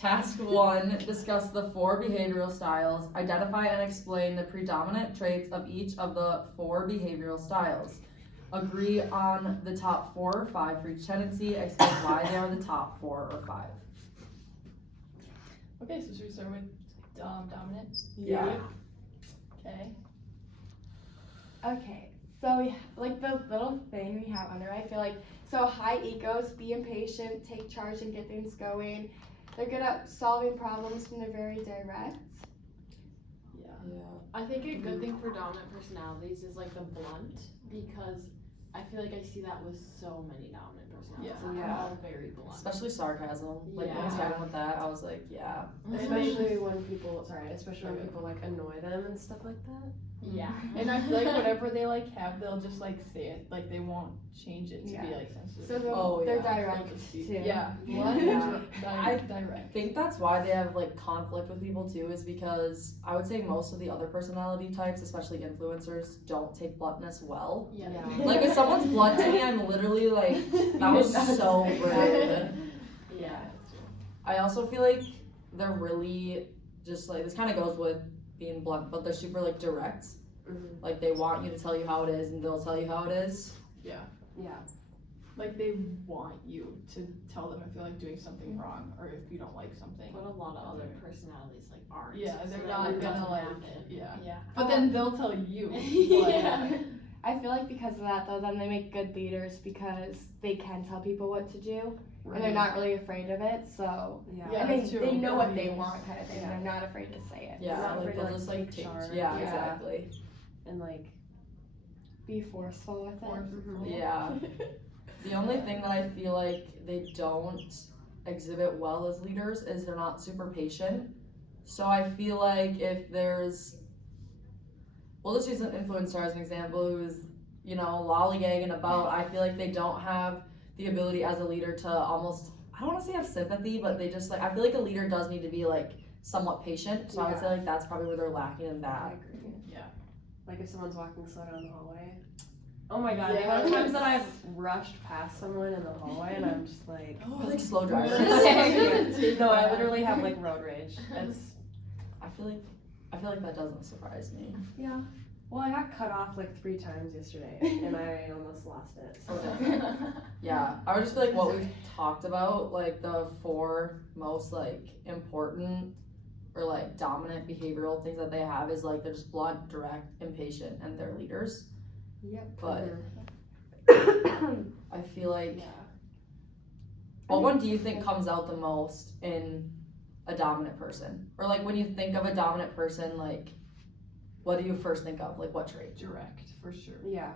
Task 1, discuss the 4 behavioral styles. Identify and explain the predominant traits of each of the 4 behavioral styles. Agree on the top 4 or 5 for each tendency. Explain why they are the top 4 or 5. Okay, so should we start with dominant? Yeah. Okay. Okay, so we like the little thing we have under, I feel like, so high egos, be impatient, take charge and get things going. They're good at solving problems and they're very direct. Yeah. I think a good thing for dominant personalities is like the blunt, because I feel like I see that with so many dominant personalities. Yeah. They're all very blunt. Especially sarcasm. Like when I was Yeah. talking with that, I was like, yeah. Especially when people like annoy them and stuff like that. Yeah. And I feel like whatever they like have, they'll just like say it. Like they won't change it to Yeah. be like sensitive. So they're, Oh, they're yeah. direct too. Yeah. Blunt Yeah. and direct. I think that's why they have like conflict with people too, is because I would say most of the other personality types, especially influencers, don't take bluntness well. Yeah. Yeah. Like if someone's blunt to me, I'm literally like, that was so rude. Yeah. I also feel like they're really just like, this kind of goes with being blunt, but they're super like direct. Mm-hmm. Like they want you to tell you how it is and they'll tell you how it is. Yeah. Like they want you to tell them if you're like doing something wrong or if you don't like something. But a lot of other personalities like aren't. Yeah, so they're that not doesn't gonna like. happen. Yeah. Yeah. But then they'll tell you. Yeah. I feel like because of that though, then they make good leaders because they can tell people what to do and they're not really afraid of it. So Yeah, and that's they true. know what they Yeah. want kind of thing. Yeah. They're not afraid to say it. Yeah, not like afraid to, they'll like, just like take take, charge. yeah, Yeah. exactly. And like. Be forceful with it. Yeah. The only thing that I feel like they don't exhibit well as leaders is they're not super patient. So I feel like if there's, we'll just use an influencer as an example who's, you know, lollygagging about, I feel like they don't have the ability as a leader to almost, I don't want to say have sympathy, but they just like, I feel like a leader does need to be like somewhat patient. So I would say like that's probably where they're lacking in I that. agree. Yeah. Like if someone's walking slow down the hallway. Oh my god, the Yeah. amount of times that I've rushed past someone in the hallway and I'm just like. Oh, like slow drivers. No, I literally have like road rage. It's. I feel like that doesn't surprise me. Yeah. Well, I got cut off like 3 times yesterday and I almost lost it. So. Yeah, I would just feel like what we've talked about, like the 4 most like important or like dominant behavioral things that they have is like they're just blunt, direct, impatient, and they're leaders. Yep. But I feel like, Yeah. what one do you think comes out the most in a dominant person? Or like when you think of a dominant person, like what do you first think of? Like what trait? Direct for sure. Yeah.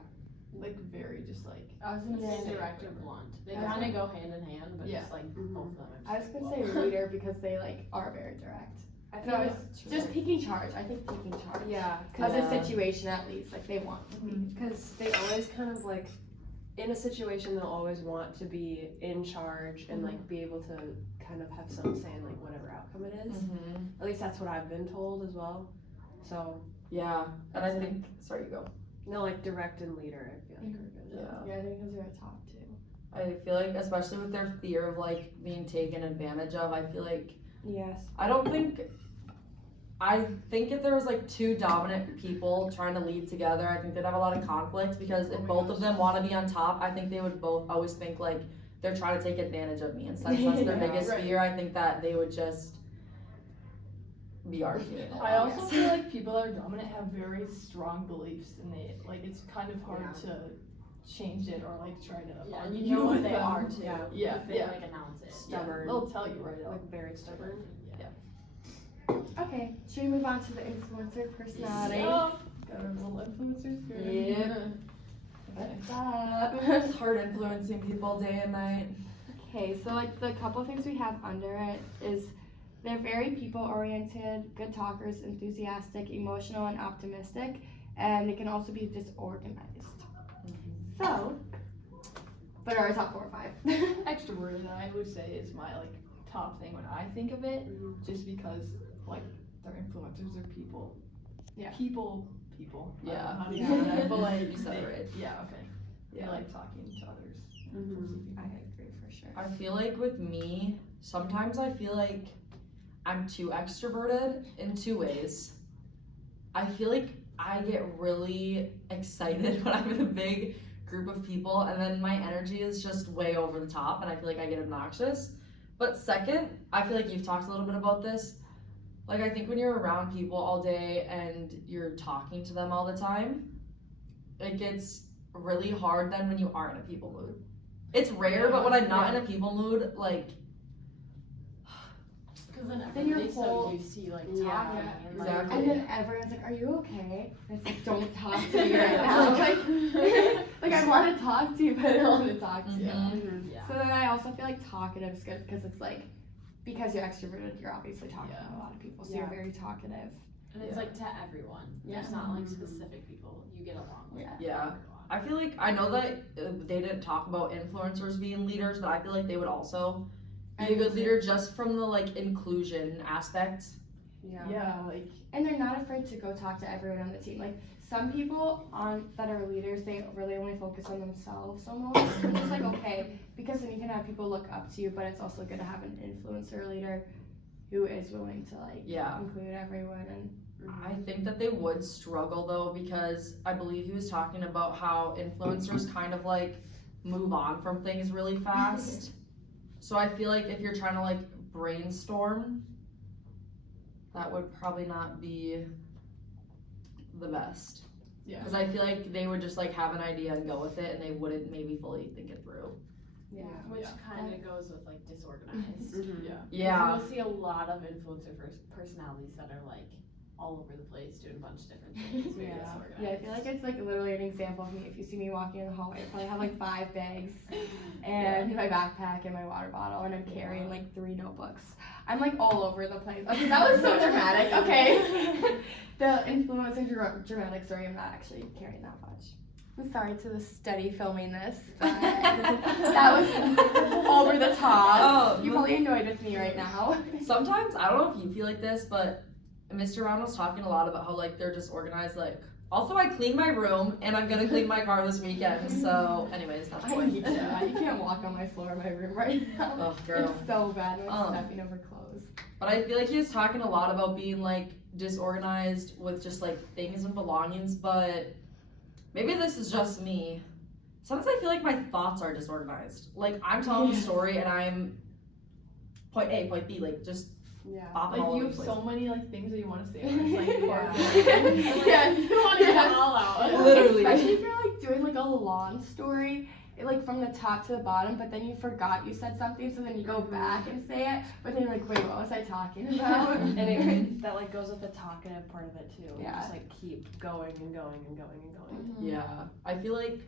Like very just like. I was gonna say Yeah. direct and blunt. They I was kind of go hand in hand, but Yeah. just like Mhm. both of them. I was gonna say leader because they like are very direct. I No, feel it's just taking charge. I think taking charge. Yeah. Of Yeah. the situation at least, like they want to be. Because they always kind of like, in a situation, they'll always want to be in charge and like be able to kind of have some say in like whatever outcome it is. Mm-hmm. At least that's what I've been told as well. So, Yeah, and I think, sorry, you go. no, like direct and leader, I feel like are good. Yeah. Yeah, I think those are our top 2. I feel like, especially with their fear of like being taken advantage of, I feel like Yes. I think if there was like 2 dominant people trying to lead together, I think they'd have a lot of conflict because if both of them want to be on top, I think they would both always think like they're trying to take advantage of me. And since that's their Yeah, biggest right. fear, I think that they would just be arguing. a lot. I also feel like people that are dominant have very strong beliefs and they like it's kind of hard to change it or like try to Yeah, argue you know what with they them. are too. Yeah. Yeah, If they yeah. like announce it. Yeah, Stubborn. they'll tell you right out. Like very stubborn. Okay, should we move on to the influencer personality? Oh, got our little influencers here. Yeah. Okay. What's up? It's hard influencing people day and night. Okay, so like the couple things we have under it is they're very people oriented, good talkers, enthusiastic, emotional, and optimistic, and they can also be disorganized. So, what are our top 4 or 5? Extroverted, I would say, is my like top thing when I think of it, just because like they're influencers, they're people. Yeah. People. I don't know Yeah. how to Yeah. do that, but like You said it right. Yeah. Okay. Yeah. They like talking to others. Mm-hmm. I agree for sure. I feel like with me, sometimes I feel like I'm too extroverted in two ways. I feel like I get really excited when I'm in a big group of people, and then my energy is just way over the top, and I feel like I get obnoxious. But second, I feel like you've talked a little bit about this. Like, I think when you're around people all day and you're talking to them all the time, it gets really hard then when you are in a people mood. It's rare, but when I'm not in a people mood, like, Because then Then you're everybody's so whole- used to you like Yeah, talking and like exactly. And then everyone's like, "Are you okay?" And it's like, "Don't talk to me right now." Like I want to talk to you, but I don't want to talk to you. Mhm. yeah. So then I also feel like talkative is good because it's like, because you're extroverted, you're obviously talking to a lot of people, so you're Yeah. very talkative. And it's like to everyone. Yeah. There's not like specific people you get along with. Yeah. Yeah. everyone. I feel like, I know that they didn't talk about influencers being leaders, but I feel like they would also be a good leader just from the like inclusion aspect. Yeah. Yeah, like And they're not afraid to go talk to everyone on the team. Like some people that are leaders, they really only focus on themselves so much. And it's like okay, because then you can have people look up to you, but it's also good to have an influencer leader who is willing to like Yeah. include everyone and I think that they would struggle though, because I believe he was talking about how influencers kind of like move on from things really fast. So I feel like if you're trying to like brainstorm, that would probably not be the best. yeah. Because I feel like they would just like have an idea and go with it, and they wouldn't maybe fully think it through. yeah. Which Yeah. kind of goes with like disorganized. Mhm. Yeah. Yeah. You'll see a lot of influencer personalities that are like all over the place doing a bunch of different things. Very Yeah. disorganized. Yeah, I feel like it's like literally an example of me. If you see me walking in the hallway, I probably have like 5 bags and my backpack and my water bottle, and I'm carrying like 3 notebooks. I'm like all over the place. Okay, that was so dramatic. Okay. The influencer dramatic story, I'm not actually carrying that much. I'm sorry to the study filming this. But that was over the top. You're probably annoyed with me right now. Sometimes, I don't know if you feel like this, but Mr. Brown was talking a lot about how like they're disorganized. Like, also I cleaned my room and I'm gonna clean my car this weekend. So, anyways, that's the I point. need to. You can't walk on my floor in my room right now. Oh, girl. It's so bad when I'm Um, stepping over clothes. But I feel like he was talking a lot about being like disorganized with just like things and belongings. But maybe this is just me. Sometimes I feel like my thoughts are disorganized. Like I'm telling a story and I'm point A, point B, like just Yeah. bopping Like all you over have the place. so many like things that you want to say. And it's like you are Yeah. Yes. you want to get Yes. it all out. Yeah. Literally. Especially if you're like doing like a long story, like from the top to the bottom, but then you forgot you said something, so then you go back and say it, but then you're like, wait, what was I talking about? And it, that like goes with the talkative part of it too. Yeah. Just like keep going and going and going and going. Yeah, I feel like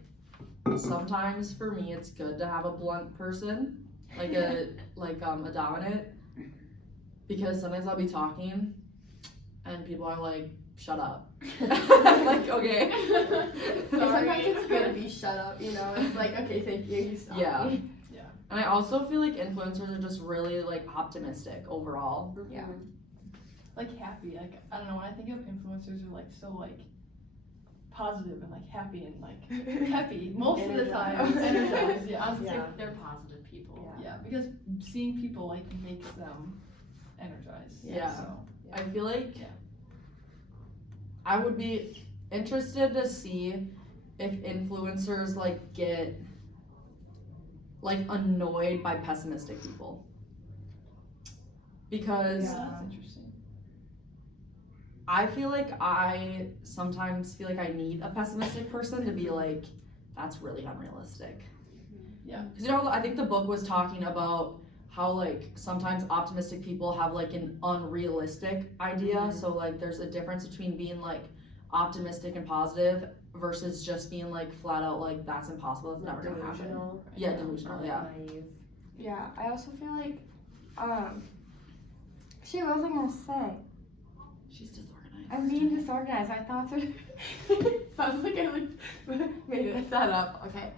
sometimes for me it's good to have a blunt person, like a dominant, because sometimes I'll be talking and people are like, "Shut up." I'm like, okay. Sometimes it's good to be shut up, you know? It's like, okay, thank you, you stopped Yeah. me. And I also feel like influencers are just really like optimistic overall. Yeah. Like happy. Like I don't know, when I think of influencers are like so like positive and like happy and like happy most of the time. Energized. Energized. Yeah. I was Yeah. like they're positive people. Yeah, because seeing people like makes them energized. Yeah. So I feel like Yeah. I would be interested to see if influencers like get like annoyed by pessimistic people. Because yeah, that's interesting. I feel like I sometimes feel like I need a pessimistic person to be like, that's really unrealistic. Yeah. Because you know, I think the book was talking about how like sometimes optimistic people have like an unrealistic idea. So like there's a difference between being like optimistic and positive versus just being like flat out like that's impossible, it's never gonna happen. Delusional. Yeah, Or, delusional, like, yeah. naive. Yeah, I also feel like, shit, what was I gonna say? She's disorganized. I'm being disorganized. My thoughts are. Sounds like I like made that up. Okay.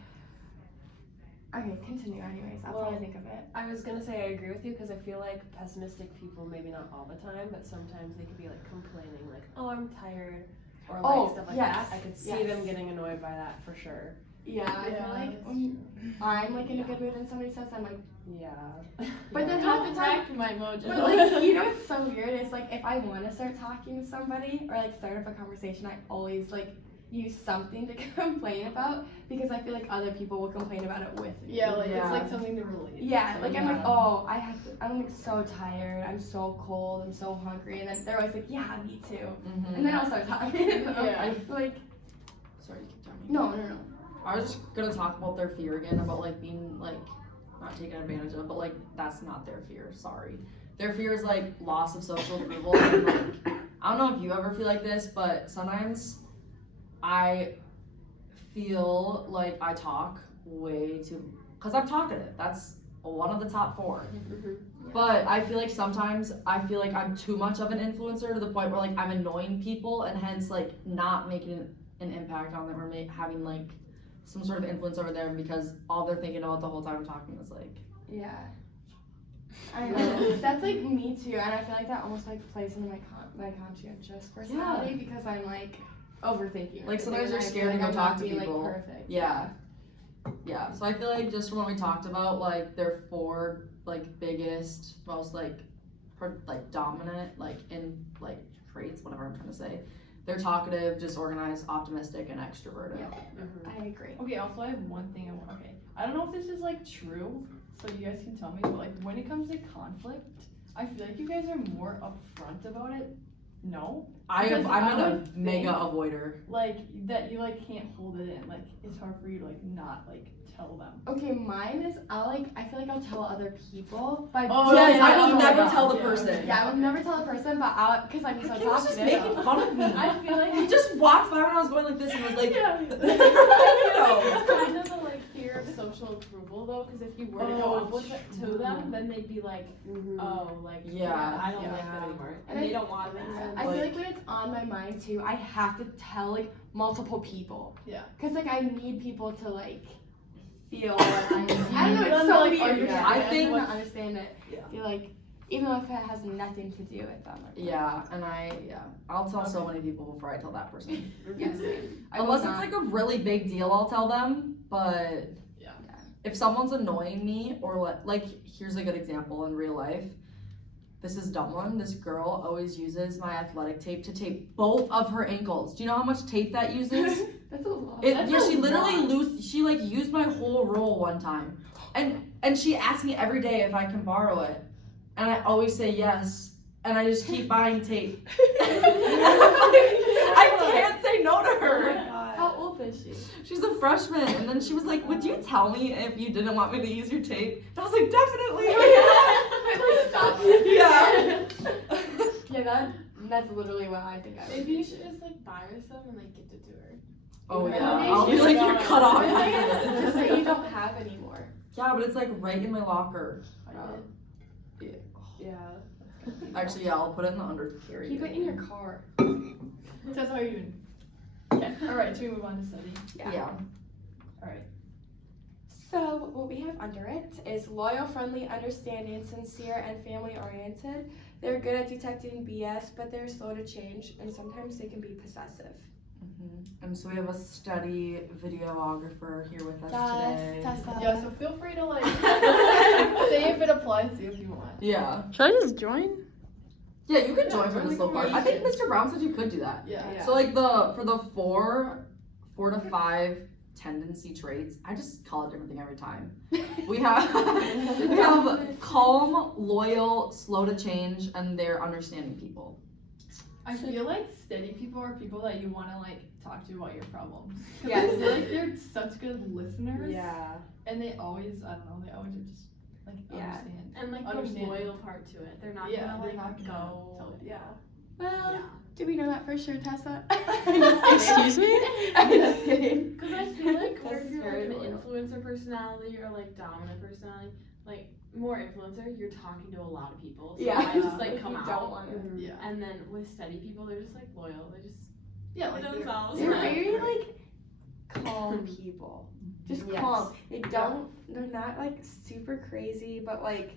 Okay, continue. Anyways, I'll Well, probably think of it. I was gonna say I agree with you because I feel like pessimistic people, maybe not all the time, but sometimes they could be like complaining, like, "Oh, I'm tired," or like Oh, stuff like yes, that. I could see yes. them getting annoyed by that for sure. Yeah, I feel like that's when I'm like in a good mood and somebody says, I'm like, Yeah. but then Don't half the time, attack my mojo. but like, you know what's so weird? It's like if I want to start talking to somebody or like start up a conversation, I always like use something to complain about because I feel like other people will complain about it with me. Yeah, like Yeah. it's like something to relate. Yeah, like I'm like, Yeah. oh, I'm like so tired, I'm so cold, I'm so hungry, and then they're always like, yeah, me too, Mm-hmm. and then I'll start talking. Yeah. Like, Sorry to keep talking. no. I was just gonna talk about their fear again, about like being like not taken advantage of, but like that's not their fear. Sorry, their fear is like loss of social approval. And, like, I don't know if you ever feel like this, but sometimes I feel like I talk way too, cause I'm talkative. That's one of the top 4. But I feel like sometimes I feel like I'm too much of an influencer to the point where like I'm annoying people and hence like not making an impact on them or having like some sort of influence over them because all they're thinking about the whole time I'm talking is like, Yeah. I know. That's like me too, and I feel like that almost like plays into my conscientious personality because I'm like overthinking. Like, sometimes everything, you're and I scared feel to go I'm talk not to being, people. Like, perfect. yeah. Yeah. So I feel like just from what we talked about, like their 4 like biggest, most like dominant like in like traits, whatever I'm trying to say. They're talkative, disorganized, optimistic, and extroverted. Yeah. I agree. Okay, also I have one thing I don't know if this is like true, so you guys can tell me, but like when it comes to conflict, I feel like you guys are more upfront about it. No? Because I I'm a would mega think- avoider. Like that you like can't hold it in. Like it's hard for you to like not like tell them. Okay, mine is I feel like I'll tell other people, but Oh, Yes, yeah, I will oh my never God, tell the yeah. person. yeah, I will never tell a person, but because I'm so He was just talkative. making fun of me. I feel like He just walked by when I was going like this and was like, Yeah. It's kind of a like fear of social approval though, because if you were to go Oh, up with it to them, then they'd be like, oh, like Yeah. I don't like Yeah. that anymore, And and I- they don't want that. I feel like when it's on my mind too, I have to tell like multiple people. Yeah. Cause like I need people to like feel what I'm. I don't know. It's Them so to, like, weird. understand I think- to understand it. Yeah. Feel like even if it has nothing to do with them. yeah, and I'll tell so many people before I tell that person. Yes. Unless it's like a really big deal, I'll tell them. But Yeah. if someone's annoying me, or like here's a good example in real life. This is dumb one. This girl always uses my athletic tape to tape both of her ankles. Do you know how much tape that uses? That's a lot. That's Yeah, a she literally lot. she like used my whole roll one time, and she asked me every day if I can borrow it, and I always say yes, and I just keep buying tape. I can't say no to her. How old is she? She's a freshman, and then she was like, "Would you tell me if you didn't want me to use your tape?" And I was like, "Definitely." Stop. Yeah. Yeah, that's literally what I think I would. Maybe you should just like buy her some and like gift it to her. Oh Yeah. yeah. I'll be like, "You're cut off." after Just this." that you don't have anymore. Yeah, but it's like right in my locker. Yeah. Actually, yeah, I'll put it in the undercarriage. Keep it in your car. That's how you're doing. Okay. Alright, should we move on to study? Yeah. Alright. So what we have under it is loyal, friendly, understanding, sincere, and family-oriented. They're good at detecting BS, but they're slow to change, and sometimes they can be possessive. And so we have a study videographer here with us today. Tessa. Yeah, so feel free to like say if it applies to you if you want. Yeah. Should I just join? Yeah, you could join Yeah, for join the the slow part. I think conversation. Mr. Brown said you could do that. Yeah. Yeah. So like for the four to five tendency traits, I just call it different thing every time. We have calm, loyal, slow to change, and they're understanding people. I feel like steady people are people that you want to like talk to about your problems. Yes. I feel like they're such good listeners. Yeah. And they always, I don't know, they always are just like Yeah. understand. And like the Understand. loyal part to it. They're not Yeah, gonna they're like not gonna go. tell you. Yeah. Well, Yeah. do we know that for sure, Tessa? Excuse me? I'm just kidding. Because I feel like That's if you're very like an loyal. influencer personality or like dominant personality, like more influencer, you're talking to a lot of people. So Yeah. I just like come you out. don't want to. Yeah. And then with steady people, they're just like loyal. They just Yeah, like like themselves. They're very like calm people. Just Yes. calm. They're not like super crazy, but like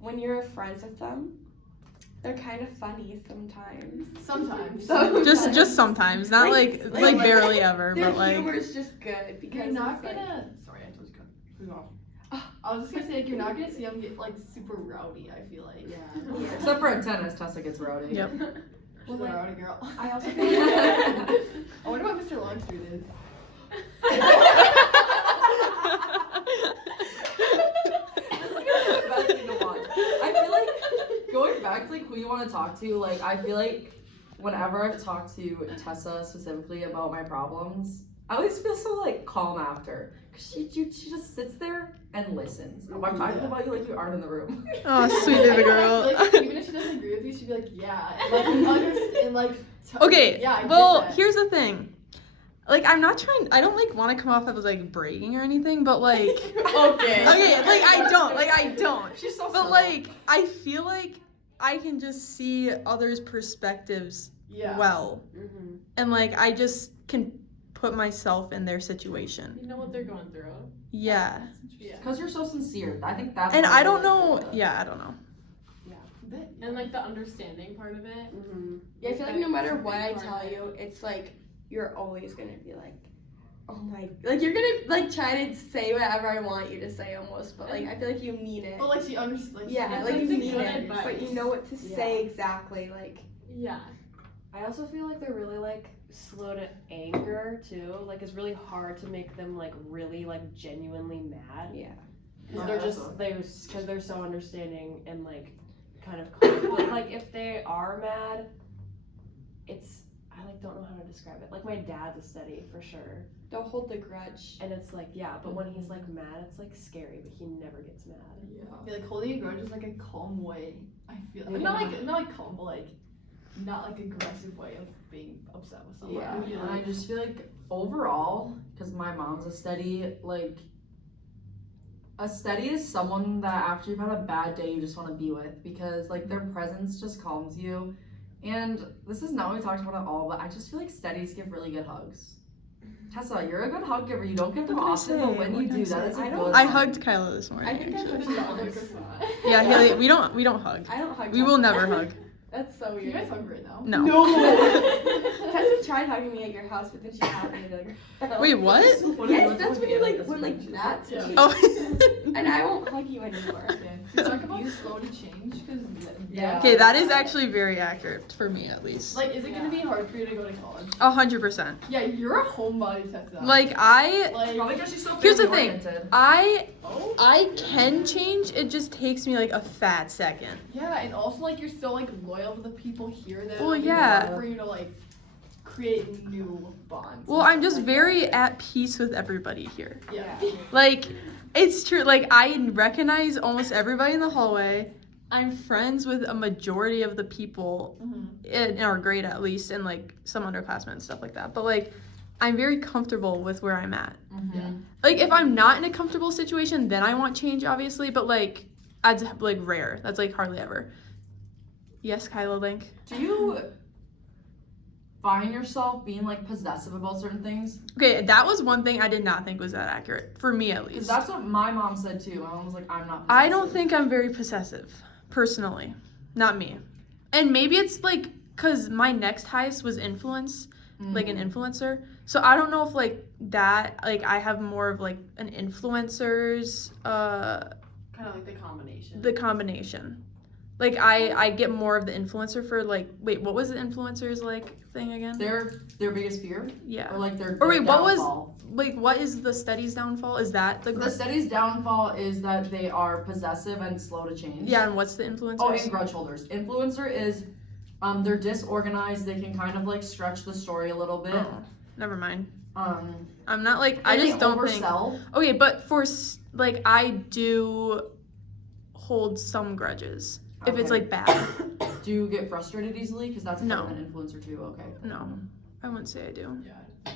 when you're friends with them, They're kind of funny sometimes. Sometimes. Just sometimes, not like barely ever, Their but like. humor is just good because You're not it's like, gonna. Sorry, I told you to go off. I was just gonna say, like, you're not gonna see them get like super rowdy. I feel like. Yeah. Except for in tennis, Tessa gets rowdy. Yep. She's a rowdy girl. I also feel like I wonder what Mr. Longstreet is. This is gonna be the best thing to watch. I feel like going back to like who you want to talk to, like I feel like whenever I've talked to Tessa specifically about my problems, I always feel so like calm after. Cause she just sits there and listens. If I'm talking about you like you aren't in the room. Oh, sweet baby girl. Like, even if she doesn't agree with you, she'd be like, yeah, like, and like. Okay, Yeah, I get well, that. here's the thing. Like, I'm not trying, I don't, like, want to come off as, like, bragging or anything, but, like, Okay. okay, like, I don't. She's so But, subtle. like, I feel like I can just see others' perspectives Yeah. well. Mm-hmm. And, like, I just can put myself in their situation. You know what they're going through. Yeah. Yeah. Because you're so sincere. I think that's And what I really don't know, like about it. yeah, I don't know. And like the understanding part of it. Mm-hmm. yeah, I feel like no matter That's a what big I part tell of it. you, it's like you're always gonna be like, oh my, like you're gonna like try to say whatever I want you to say almost, but like I feel like you mean it. But like she understands. Like, Yeah, it's like like you the mean good it, advice. but you know what to say exactly. Like Yeah. I also feel like they're really like slow to anger too. Like it's really hard to make them like really like genuinely mad. yeah, Because Yeah, because they're so understanding and like kind of calm. But like if they are mad, it's I like don't know how to describe it. Like my dad's a steady for sure, they'll hold the grudge. and it's like yeah, but when he's like mad, it's like scary. But he never gets mad. Yeah, like holding a grudge is like a calm way. I feel Yeah. not like calm, but like not like aggressive way of being upset with someone. Yeah. I feel And I like just feel like overall, because my mom's a steady, like a steady is someone that after you've had a bad day you just want to be with because like their presence just calms you. And this is not what we talked about at all, but I just feel like steadies give really good hugs. Tessa, you're a good hug giver. You don't give them What can I often, but say? when What you can I do, that say? is a I good don't- I hug. hugged Kyla this morning. I think I actually. hugged the you other once. person. Yeah, Haley, we don't hug. I don't hug. We will never Tessa. hug. That's so You weird. guys hug right now? No. Tessa tried hugging me at your house, but then she had me like. Wait, what? Yes, that's when you like went like that to Yeah. me. Oh. And I won't hug you anymore. Okay. Talk about slow to change, because Yeah. Okay, that is actually very accurate for me, at least. like, is it gonna be hard for you to go to college? 100%. Yeah, you're a homebody, Tessa. Like I Probably because she's so Here's the family thing. oriented. oh. I can change. It just takes me like a fat second. Yeah, and also like you're still like loyal to the people here that Well, it'll be yeah. hard for you to like create new bonds. Well, and I'm stuff just like very that. at peace with everybody here. Yeah. Like it's true. Like I recognize almost everybody in the hallway. I'm friends with a majority of the people Mhm. in our grade, at least, and like some underclassmen and stuff like that. But like I'm very comfortable with where I'm at. Mhm. Like if I'm not in a comfortable situation, then I want change, obviously. But like that's like rare. That's like hardly ever. Yes, Kyla Link. Do you find yourself being like possessive about certain things? Okay, that was one thing I did not think was that accurate for me, at Because least. that's what my mom said too. My mom was like, I'm not possessive. I don't think I'm very possessive, personally. Not me. And maybe it's like because my next highest was influence, like an influencer. So I don't know if like that, like I have more of like an influencer's Kind of like the combination. the combination. Like I get more of the influencer for like wait, what was the influencer's like thing again? Their biggest fear, Yeah. or like their Or wait, what was- downfall. Like what is the study's downfall? Is that the The study's downfall is that they are possessive and slow to change. Yeah, and what's the influencers? Oh, and grudge holders. Influencer is, they're disorganized. They can kind of like stretch the story a little bit. Oh, never mind. Um, I'm not like I and just they don't think. oversell. Okay, but for like I do hold some grudges if it's Okay. like bad. Do you get frustrated easily? Because that's No. part of an influencer too. Okay. No, I wouldn't say I do. Yeah.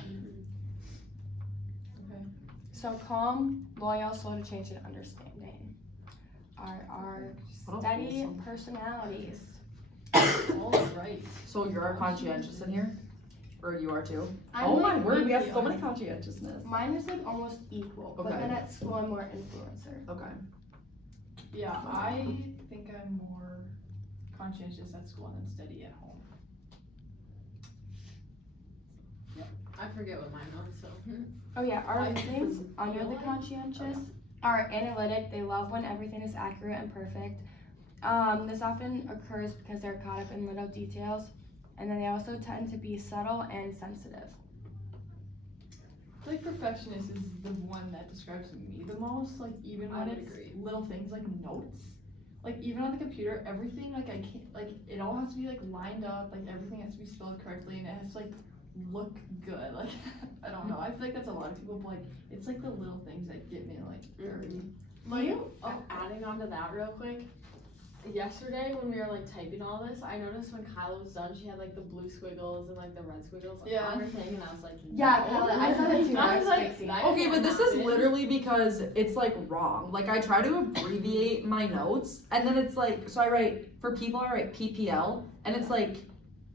Okay. So calm, loyal, slow to change, and understanding are our What a steady wholesome. personalities. All right. So you're conscientious in here, or you are too? I'm Oh my like, word, we have so medium. many conscientiousness. Mine is like almost equal, but Okay. then at school I'm more influencer. Okay. Yeah, I think I'm more conscientious at school and then steady at home. I forget what mine are, so. Oh yeah, our I things feel under the like- conscientious are analytic. They love when everything is accurate and perfect. This often occurs because they're caught up in little details, and then they also tend to be subtle and sensitive. I feel like perfectionist is the one that describes me the most. Like even I when would it's agree. little things like notes, like even on the computer, everything like I can't like it all has to be like lined up. Like everything has to be spelled correctly, and it has to like look good. Like I don't know. I feel like that's a lot of people. But like it's like the little things that get me like dirty. Like, adding on to that real quick, yesterday when we were like typing all this, I noticed when Kyla was done, she had like the blue squiggles and like the red squiggles Yeah. on her thing, and I was like, Yeah, no. Kyla, I saw that too. I I was was like, fixing that it. Okay, but this is cannot literally because it's like wrong. Like I try to abbreviate my notes, and then it's like, so I write, for people I write PPL, and it's like,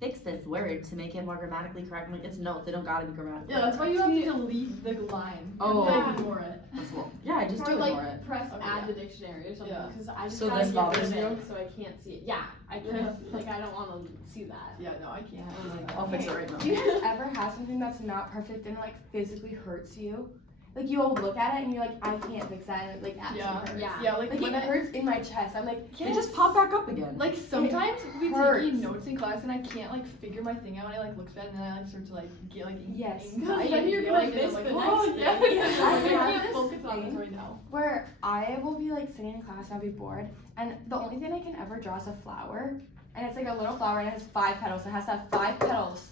fix this word to make it more grammatically correct. I'm like, it's notes, they don't gotta be grammatically Yeah, that's why you correct. have to delete the line. You Oh. have to like, ignore it. That's what- yeah, I just Or do like ignore it. press Okay, add yeah. to dictionary or something, Yeah. because I just So gotta this get rid bothers of you? it, so I can't see it. Yeah, I can't see, like I don't want to see that. Yeah, no, I can't. I'll fix it right now. Do you guys ever have something that's not perfect and like physically hurts you? Like you'll look at it and you're like, I can't fix that, and it like actually Yeah, hurts. yeah, like Like when it I, hurts in my chest. I'm like, They just pop back up again. like sometimes we hurts. taking notes in class and I can't like figure my thing out and it like looks bad and then I like start to like get like Yes. anxiety. Then you're gonna and I'm miss like, the oh, next yeah, thing. yeah. I I have can't this focus on this thing. right now. where I will be like sitting in class and I'll be bored, and the only thing I can ever draw is a flower, and it's like a little flower and it has 5 petals. It has to have 5 petals.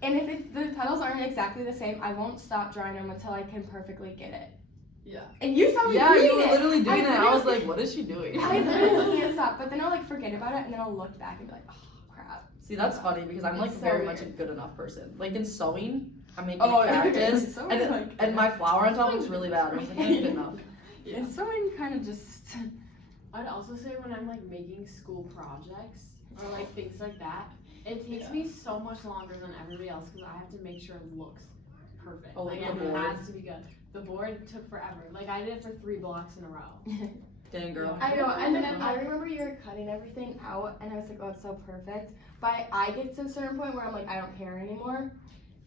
And if the petals aren't exactly the same, I won't stop drawing them until I can perfectly get it. Yeah. And you saw me Yeah, doing you were it. literally doing I it. I was literally- like, what is she doing? I literally can't stop. But then I'll like forget about it, and then I'll look back and be like, oh crap. See, that's funny because I'm like It's so very much a weird. good enough person. Like in sewing, I'm making Oh, yeah, characters, so and, like- and my flower on top looks really bad. I was like, I'm good enough. Yeah. And someone kind of just. I'd also say when I'm like making school projects or like things like that, it takes me so much longer than everybody else because I have to make sure it looks perfect. Oh, like it the board. has to be good. The board took forever. Like I did it for 3 blocks in a row. Dang girl. I know, and then I remember you were cutting everything out, and I was like, oh, it's so perfect. But I get to a certain point where I'm like, I don't care anymore.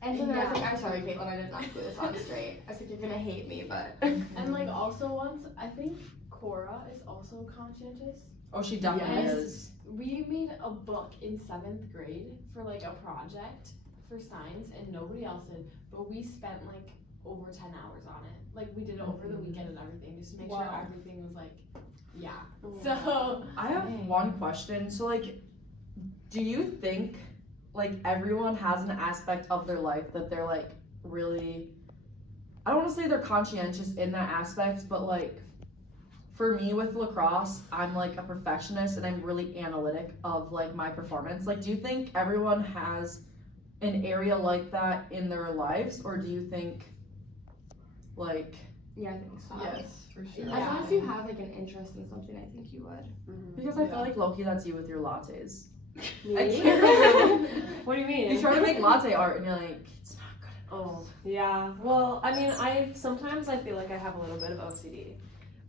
And so then I was like, I'm sorry, Caitlin, I did not glue this on straight. I was like, you're gonna hate me, but. And like also once, I think Cora is also conscientious. Oh, she definitely Yes. is. We made a book in 7th grade for like a project for science and nobody else did, but we spent like over 10 hours on it. Like we did it over the weekend and everything just to make sure Wow. everything was like, yeah. So, I have one question. So, like, do you think, like, everyone has an aspect of their life that they're, like, really, I don't want to say they're conscientious in that aspect, but, like, for me with lacrosse, I'm, like, a perfectionist and I'm really analytic of, like, my performance. Like, do you think everyone has an area like that in their lives, or do you think, like, Yeah, I think so. Yes, for sure. As long as you have like an interest in something, I think you would. because I Yeah. feel like Loki, that's you with your lattes. Me? I can't. What do you mean? You try to make latte art and you're like, it's not good. Oh, yeah. Well, I mean, sometimes I feel like I have a little bit of OCD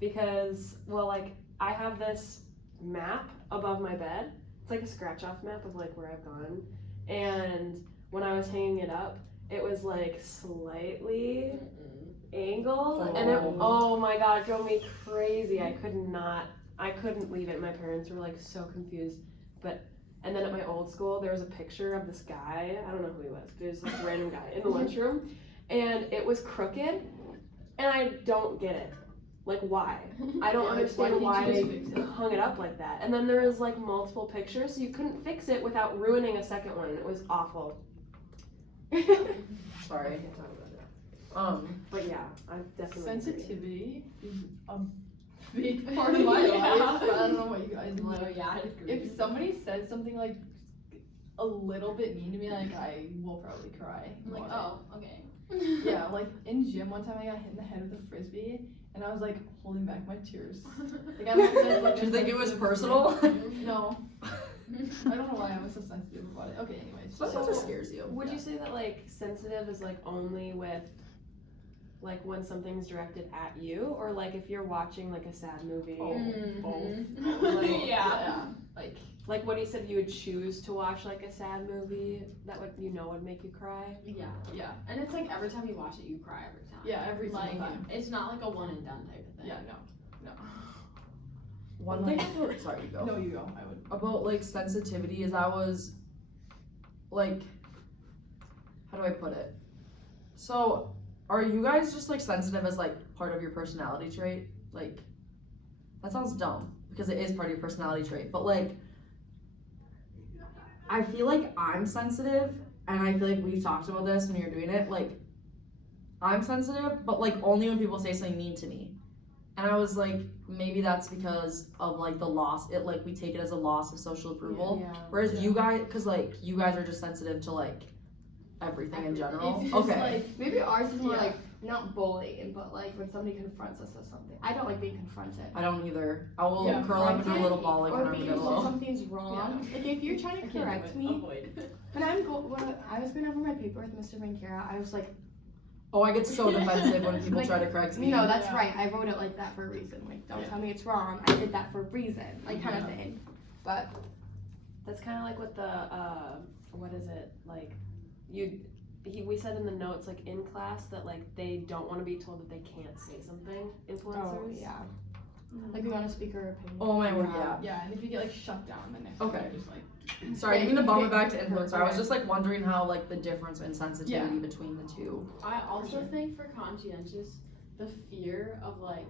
because, well, like I have this map above my bed. It's like a scratch off map of like where I've gone. And when I was hanging it up, it was like slightly angled, and it, oh my god, it drove me crazy. I couldn't leave it. My parents were like so confused. And then at my old school, there was a picture of this guy. I don't know who he was, but it was like a random guy in the lunchroom, and it was crooked, and I don't get it. Like, why? I don't Yeah, like, understand why why can't you they just fix it? hung it up like that. And then there was like multiple pictures, so you couldn't fix it without ruining a second one. It was awful. I Sorry. can't talk about it. But yeah, I definitely agree. Sensitivity is a big part of my life. I don't know what you guys no, like. yeah, I agree. If somebody says something like a little bit mean to me, like I will probably cry. I'm like, about oh, okay. it. Yeah, like in gym one time I got hit in the head with a frisbee and I was like holding back my tears. Like I looked at like Do you think it was sensitive personal? person. No. I don't know why I was so sensitive about it. Okay, anyways. What else scares you? Would you say that like sensitive is like only with like when something's directed at you, or like if you're watching like a sad movie? Oh. Mhm. Like, Yeah. Like Like when you said you would choose to watch like a sad movie that would would make you cry. Yeah. Yeah. And it's like every time you watch it, you cry every time. Yeah, every single Like, time. it's not like a one and done type of thing. Yeah, no. One thing about, sorry, you go. No, you go. I would. About like sensitivity is I was like, how do I put it? So, are you guys just like sensitive as like part of your personality trait? Like, that sounds dumb because it is part of your personality trait, but like, I feel like I'm sensitive, and I feel like we've talked about this when you're doing it. Like, I'm sensitive, but like only when people say something mean to me. And I was like, maybe that's because of like the loss. It like we take it as a loss of social approval. Yeah. Whereas you guys, cause like you guys are just sensitive to like everything in general. It's just Okay. like, Maybe ours is more Yeah. like not bullying, but like when somebody confronts us with something. I don't like being confronted. I don't either. I will Yeah, curl up into a confronted little ball like or when I'm being in told low. something's wrong. Like if you're trying I to can't do correct it. me, Avoid. when I was going over my paper with Mr. Vankera, I was like, Oh, I get so defensive when people Like, try to correct me. no, that's Yeah. right. I wrote it like that for a reason. Like, don't Yeah. tell me it's wrong. I did that for a reason. Like, kind of Yeah. thing. But That's kind of like what the what is it like? We said in the notes like in class that like they don't want to be told that they can't say something. Influencers. oh yeah, like we want to speak our opinion. Oh my word, yeah. Yeah, and if you get like shut down, then next Okay. time you're just like. Sorry, I didn't mean to bump it back to Okay. influencer. I was just like wondering how like the difference in sensitivity between the two. I also sure. think for conscientious, the fear of like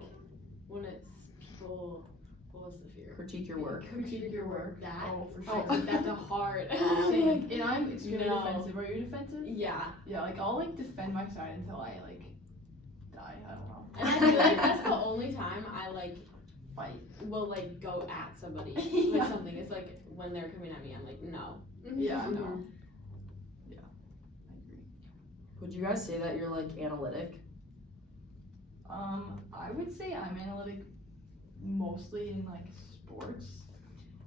when it's people, what was the fear? Critique your work. Critique your work. That? Oh, for Oh, sure. that's a hard. Same. And I'm extremely No. defensive. Are you defensive? Yeah. Yeah, like I'll like defend my side until I like die. I don't know. And I feel like that's the only time I like Fight. will like go at somebody Yeah. with something. It's like when they're coming at me, I'm like, no. Yeah, Mhm. no. Yeah, I agree. Would you guys say that you're like analytic? I would say I'm analytic mostly in like sports.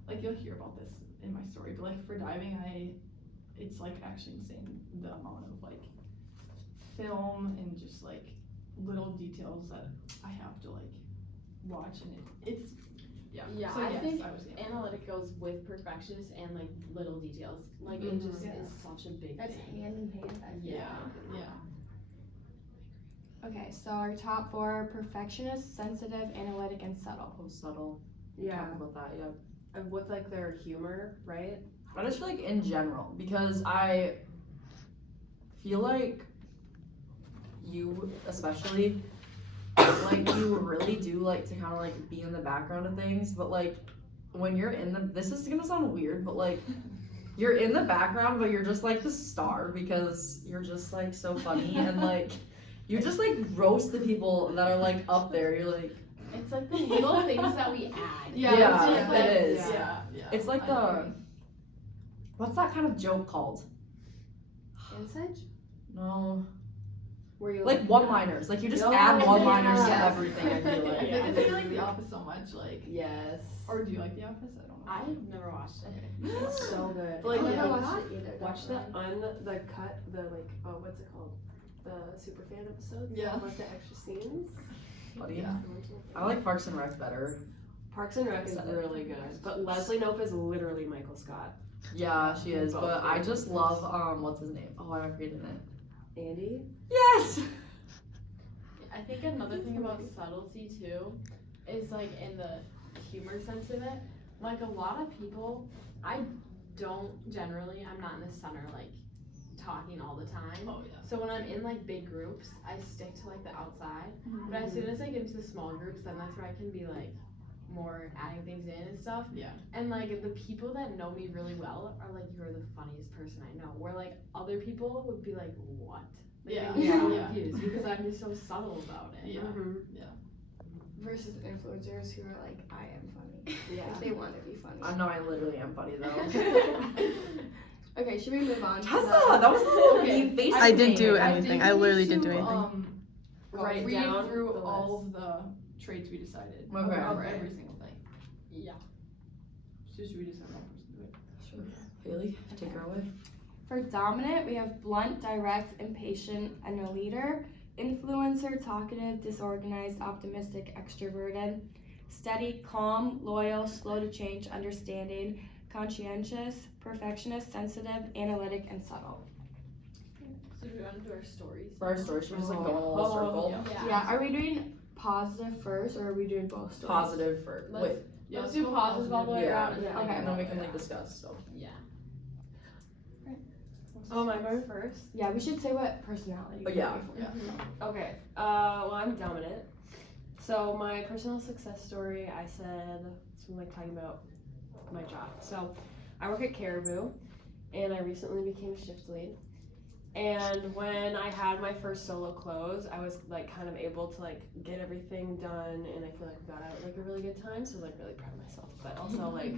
Like you'll hear about this in my story, but like for diving, it's like actually insane the amount of like film and just like little details that I have to like watch, and it's Yeah, So I yes, think I would say analytic goes with perfectionist and like little details. Like it just Yeah. is such a big That's thing. hand in hand. I feel. yeah. Okay, so our top four are perfectionist, sensitive, analytic, and subtle. Oh, subtle. Yeah. Talk about that, yeah. And with like their humor, right? I just feel like in general, because I feel like you especially like you really do like to kind of like be in the background of things, but like when you're in the, this is gonna sound weird, but like you're in the background, but you're just like the star because you're just like so funny and like you just like roast the people that are like up there. You're like, It's like the little things that we add. Yeah, it's it just like, is. Yeah, yeah. it's like I the, agree. what's that kind of joke called? Inside? No. Where you Like one-liners, like you just Oh, add one-liners to yeah. everything. I feel I like. feel like I like The Office so much. Like, Yes. or do you like The Office? I don't know. I've never watched it. It's so good. But, like, I yeah, don't watch watch it either. Watch don't the lie. cut, the like, oh, what's it called? The superfan episodes? Yeah. Like the extra scenes. Buddy. Yeah. I like Parks and Rec better. Parks and Rec is Said it. really good. But Leslie Knope is literally Michael Scott. Yeah, she is, Both but I very just good. love what's his name? Oh, I'm forgetting it. Andy? Yes. I think another thing about subtlety too is like in the humor sense of it. Like a lot of people, I don't generally, I'm not in the center like talking all the time. Oh yeah. So when I'm in like big groups, I stick to like the outside. But as soon as I get into the small groups, then that's where I can be like more adding things in and stuff. Yeah. And like the people that know me really well are like, you're the funniest person I know. Where like other people would be like, what? Like, Yeah. they'd be so Yeah. confused because I'm just so subtle about it. Yeah. Mm-hmm. Versus influencers who are like, I am funny. Yeah. Like, they want to be funny. I know I literally am funny though. Okay, should we move on? to Tessa, that was a little Okay. mean face. I didn't thing. do I anything. think I we literally need didn't do to, anything. Write read down through the all of the traits we decided. Okay. For every single thing. Yeah. So should we just have one person do it? Sure. Haley, take her away. For dominant, we have blunt, direct, impatient, and a leader. Influencer, talkative, disorganized, optimistic, extroverted. Steady, calm, loyal, slow to change, understanding, conscientious, perfectionist, sensitive, analytic, and subtle. So do we want to do our stories? For our story, should we just like go in a little Oh, circle? Yeah, are we doing positive first, or are we doing both stories? Positive for Let's- wait, Let's do positive all the way Yeah. around. And Yeah. then Okay. and then we can like discuss. So Yeah. Am I going first? Yeah, we should say what personality. Oh, yeah. we're going for. Okay. Well, I'm dominant. So my personal success story, I said, so I'm like talking about my job. So I work at Caribou, and I recently became a shift lead. And when I had my first solo close, I was like kind of able to like get everything done, and I feel like I got out like a really good time. So I was like really proud of myself, but also like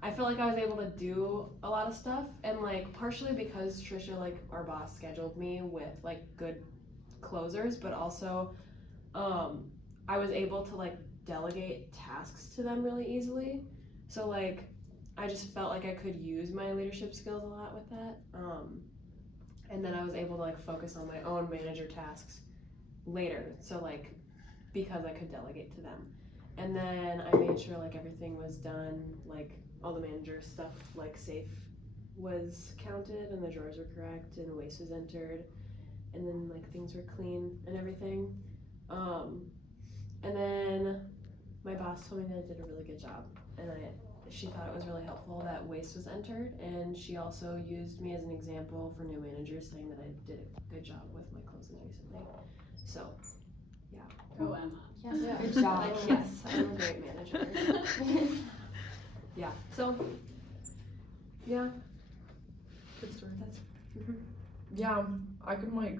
I feel like I was able to do a lot of stuff, and like partially because Trisha, like our boss, scheduled me with like good closers, but also I was able to like delegate tasks to them really easily. So like I just felt like I could use my leadership skills a lot with that. And then I was able to like focus on my own manager tasks later. So like because I could delegate to them. And then I made sure like everything was done, like all the manager stuff like safe was counted and the drawers were correct and waste was entered, and then like things were clean and everything. And then my boss told me that I did a really good job, and she thought it was really helpful that waste was entered, and she also used me as an example for new managers, saying that I did a good job with my closing recently. So Go Emma. Yeah, good job. like yes, I'm a great manager. Yeah. So yeah. good story. That's Yeah, I can like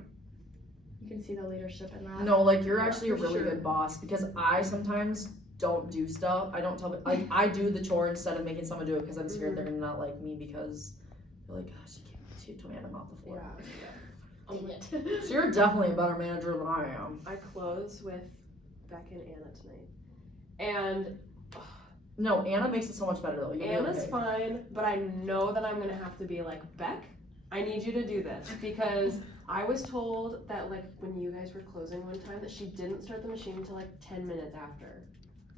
You can see the leadership in that. no, like you're Yeah, actually a for really sure. good boss because I sometimes don't do stuff. I don't tell like I do the chore instead of making someone do it because I'm scared they're gonna not like me because they're like, gosh, she told me I had to mop the floor. Dang it. So you're definitely a better manager than I am. I close with Beck and Anna tonight. And No, Anna makes it so much better though. You'll be Anna's okay. fine, but I know that I'm gonna have to be like, Beck, I need you to do this because I was told that like when you guys were closing one time that she didn't start the machine until like 10 minutes after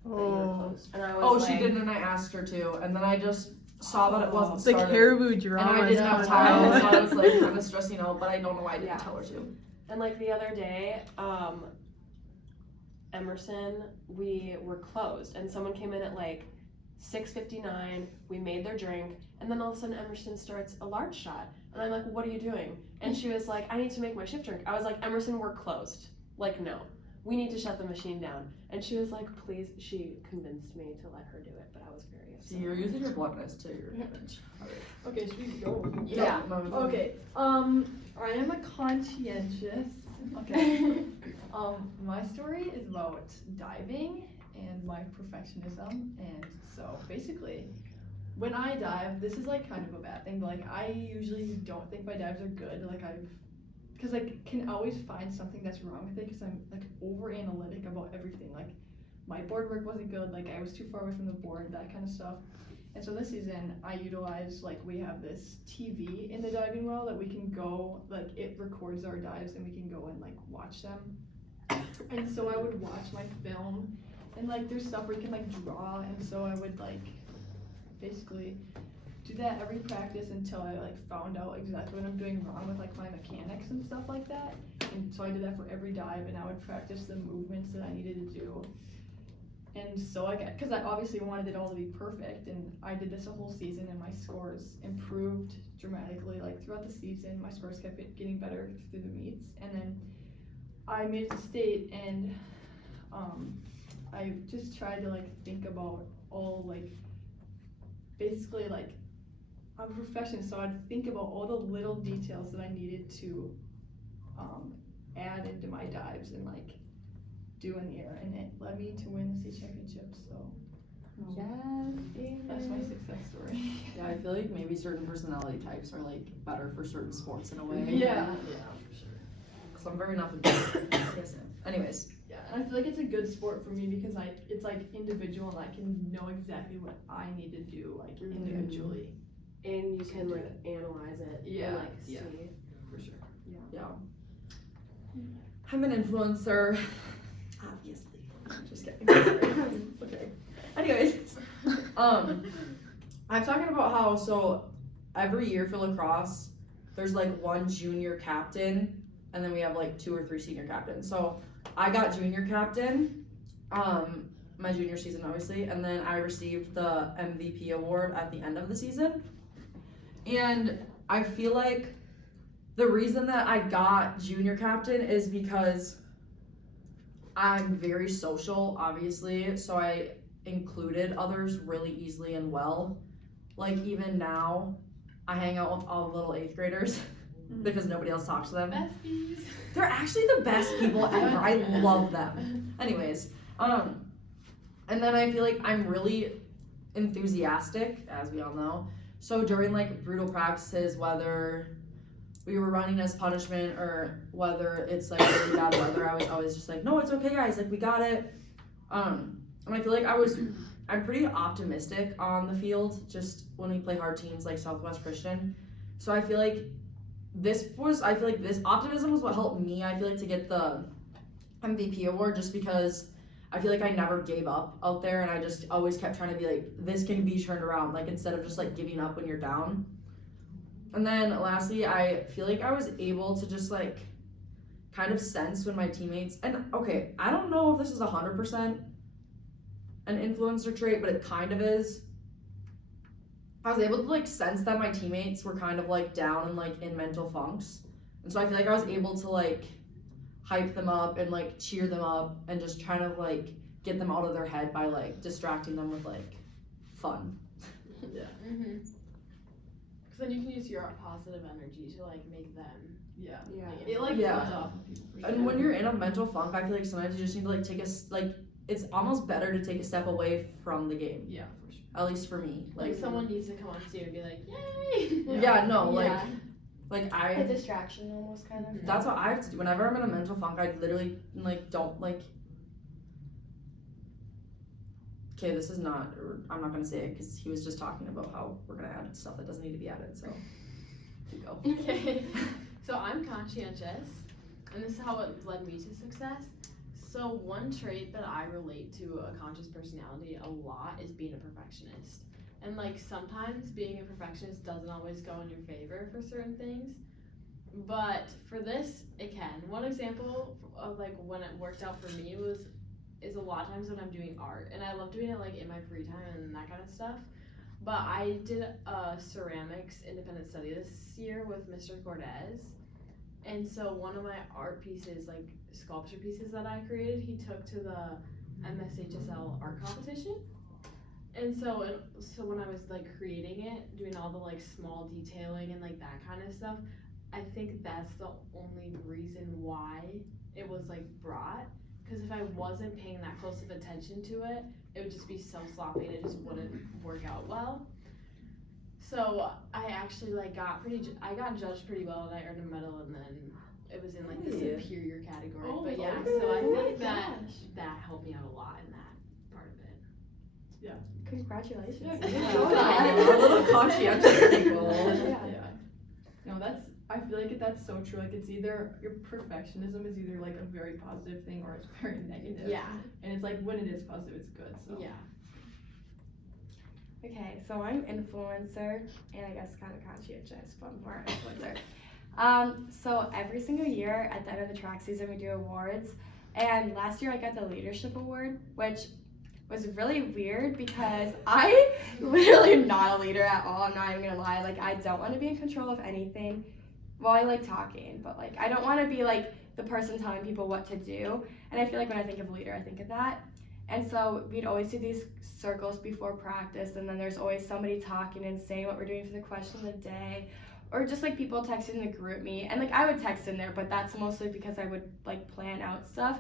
that you were closed. And I was Oh, like, she didn't, and I asked her to, and then I just saw that it wasn't It's like started, Caribou and drama. I didn't have time, so I was like kind of stressing out, but I don't know why I didn't Yeah. tell her to. And like the other day, Emerson, we were closed, and someone came in at like 6:59. We made their drink, and then all of a sudden Emerson starts a large shot, and I'm like, "What are you doing?" And she was like, "I need to make my shift drink." I was like, "Emerson, we're closed. Like, no, we need to shut the machine down." And she was like, "Please." She convinced me to let her do it, but I was very So upset. you're using your bluntness to your advantage. Okay, should we go? Yeah. No, Okay. I am a conscientious. Okay. My story is about diving and my perfectionism, and so basically, when I dive, this is like kind of a bad thing. But like, I usually don't think my dives are good. Like because like can always find something that's wrong with it because I'm like over analytic about everything. Like my board work wasn't good. Like I was too far away from the board, that kind of stuff. And so this season, I utilize, like, we have this TV in the diving well that we can go, like, it records our dives and we can go and, like, watch them. And so I would watch my film, and, like, there's stuff where you can, like, draw, and so I would, like, basically do that every practice until I, like, found out exactly what I'm doing wrong with, like, my mechanics and stuff like that. And so I did that for every dive, and I would practice the movements that I needed to do. And so because I obviously wanted it all to be perfect, and I did this a whole season, and my scores improved dramatically, like throughout the season. My scores kept getting better through the meets, and then I made it to state, and I just tried to like think about all like basically like I'm a perfectionist, so I'd think about all the little details that I needed to add into my dives and like do in the air, and it led me to win the state championship. So Yes, that's my success story. Yeah, I feel like maybe certain personality types are like better for certain sports in a way. Yeah. for sure. Cause I'm very enough. Anyways, Yeah, and I feel like it's a good sport for me because it's like individual, and I can know exactly what I need to do like individually. And you can like analyze it. Yeah, And, like yeah. see. For sure. yeah. I'm an influencer. Obviously. Just kidding. Okay. Anyways, I'm talking about how so every year for lacrosse, there's like one junior captain, and then we have like 2 or 3 senior captains. So I got junior captain, my junior season obviously, and then I received the MVP award at the end of the season. And I feel like the reason that I got junior captain is because I'm very social, obviously, so I included others really easily and well. Like even now, I hang out with all the little 8th graders because nobody else talks to them. Besties. They're actually the best people ever. I love them. Anyways, and then I feel like I'm really enthusiastic, as we all know. So during like brutal practices, whether we were running as punishment or whether it's like really bad weather, I was always just like, no, it's okay, guys. Like we got it. And I feel like I'm pretty optimistic on the field. Just when we play hard teams like Southwest Christian. So I feel like this optimism was what helped me. I feel like to get the MVP award just because I feel like I never gave up out there and I just always kept trying to be like, this can be turned around, like instead of just like giving up when you're down. And then lastly, I feel like I was able to just like kind of sense when my teammates, and okay, I don't know if this is 100% an influencer trait, but it kind of is. I was able to like sense that my teammates were kind of like down and like in mental funks. And so I feel like I was able to like hype them up and like cheer them up and just trying to like get them out of their head by like distracting them with like fun. Yeah. Mm-hmm. Because then you can use your positive energy to like make them. Yeah. Yeah. It like Yeah. rubs off on people. for And sure. when you're in a mental funk, I feel like sometimes you just need to like it's almost better to take a step away from the game. Yeah, for sure. At least for me. Like someone needs to come up to you and be like, yay! Yeah, no, Yeah. like A I distraction almost kind of. that's what I have to do. Whenever I'm in a mental funk, I literally like don't like. Okay, this is not. I'm not gonna say it because he was just talking about how we're gonna add stuff that doesn't need to be added. So, here you go. Okay. So I'm conscientious, and this is how it led me to success. So one trait that I relate to a conscious personality a lot is being a perfectionist. And like sometimes being a perfectionist doesn't always go in your favor for certain things. But for this, it can. One example of like when it worked out for me is a lot of times when I'm doing art, and I love doing it like in my free time and that kind of stuff. But I did a ceramics independent study this year with Mr. Cortez, and so one of my art pieces, like sculpture pieces that I created, he took to the MSHSL art competition. And so when I was like creating it, doing all the like small detailing and like that kind of stuff, I think that's the only reason why it was like brought. Because if I wasn't paying that close of attention to it, it would just be so sloppy and it just wouldn't work out well. So I actually like I got judged pretty well and I earned a medal, and then it was in like the Yeah. superior category. Oh, but yeah, okay. so I Oh my think that gosh. helped me out a lot in that part of it. Congratulations. Yeah, Yeah. Our little conscientious people. Yeah. Yeah. No, I feel like that's so true. Like it's either your perfectionism is either like a very positive thing or it's very negative. Yeah, And it's like when it is positive, it's good. So yeah. Okay, so I'm influencer, and I guess kind of conscientious, but more influencer. So every single year at the end of the track season, we do awards, and last year I got the leadership award, which was really weird because I literally am not a leader at all. I'm not even gonna lie. Like I don't want to be in control of anything. Well, I like talking, but like I don't want to be like the person telling people what to do. And I feel like when I think of leader, I think of that. And so we'd always do these circles before practice, and then there's always somebody talking and saying what we're doing for the question of the day, or just like people texting the group me. And like I would text in there, but that's mostly because I would like plan out stuff.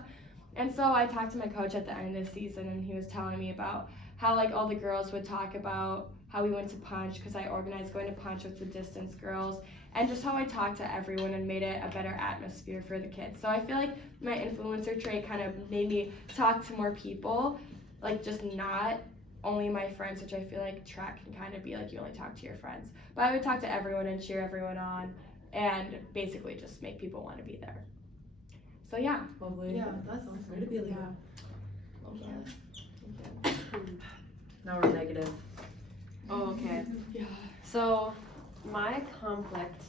And so I talked to my coach at the end of the season, and he was telling me about how like all the girls would talk about how we went to punch, because I organized going to punch with the distance girls, and just how I talked to everyone and made it a better atmosphere for the kids. So I feel like my influencer trait kind of made me talk to more people, like just not only my friends, which I feel like track can kind of be like you only talk to your friends. But I would talk to everyone and cheer everyone on and basically just make people want to be there. So yeah. Lovely. Yeah, that's awesome. Way to be a leader. Love that. Now we're negative. Oh, okay. Yeah. So, my conflict.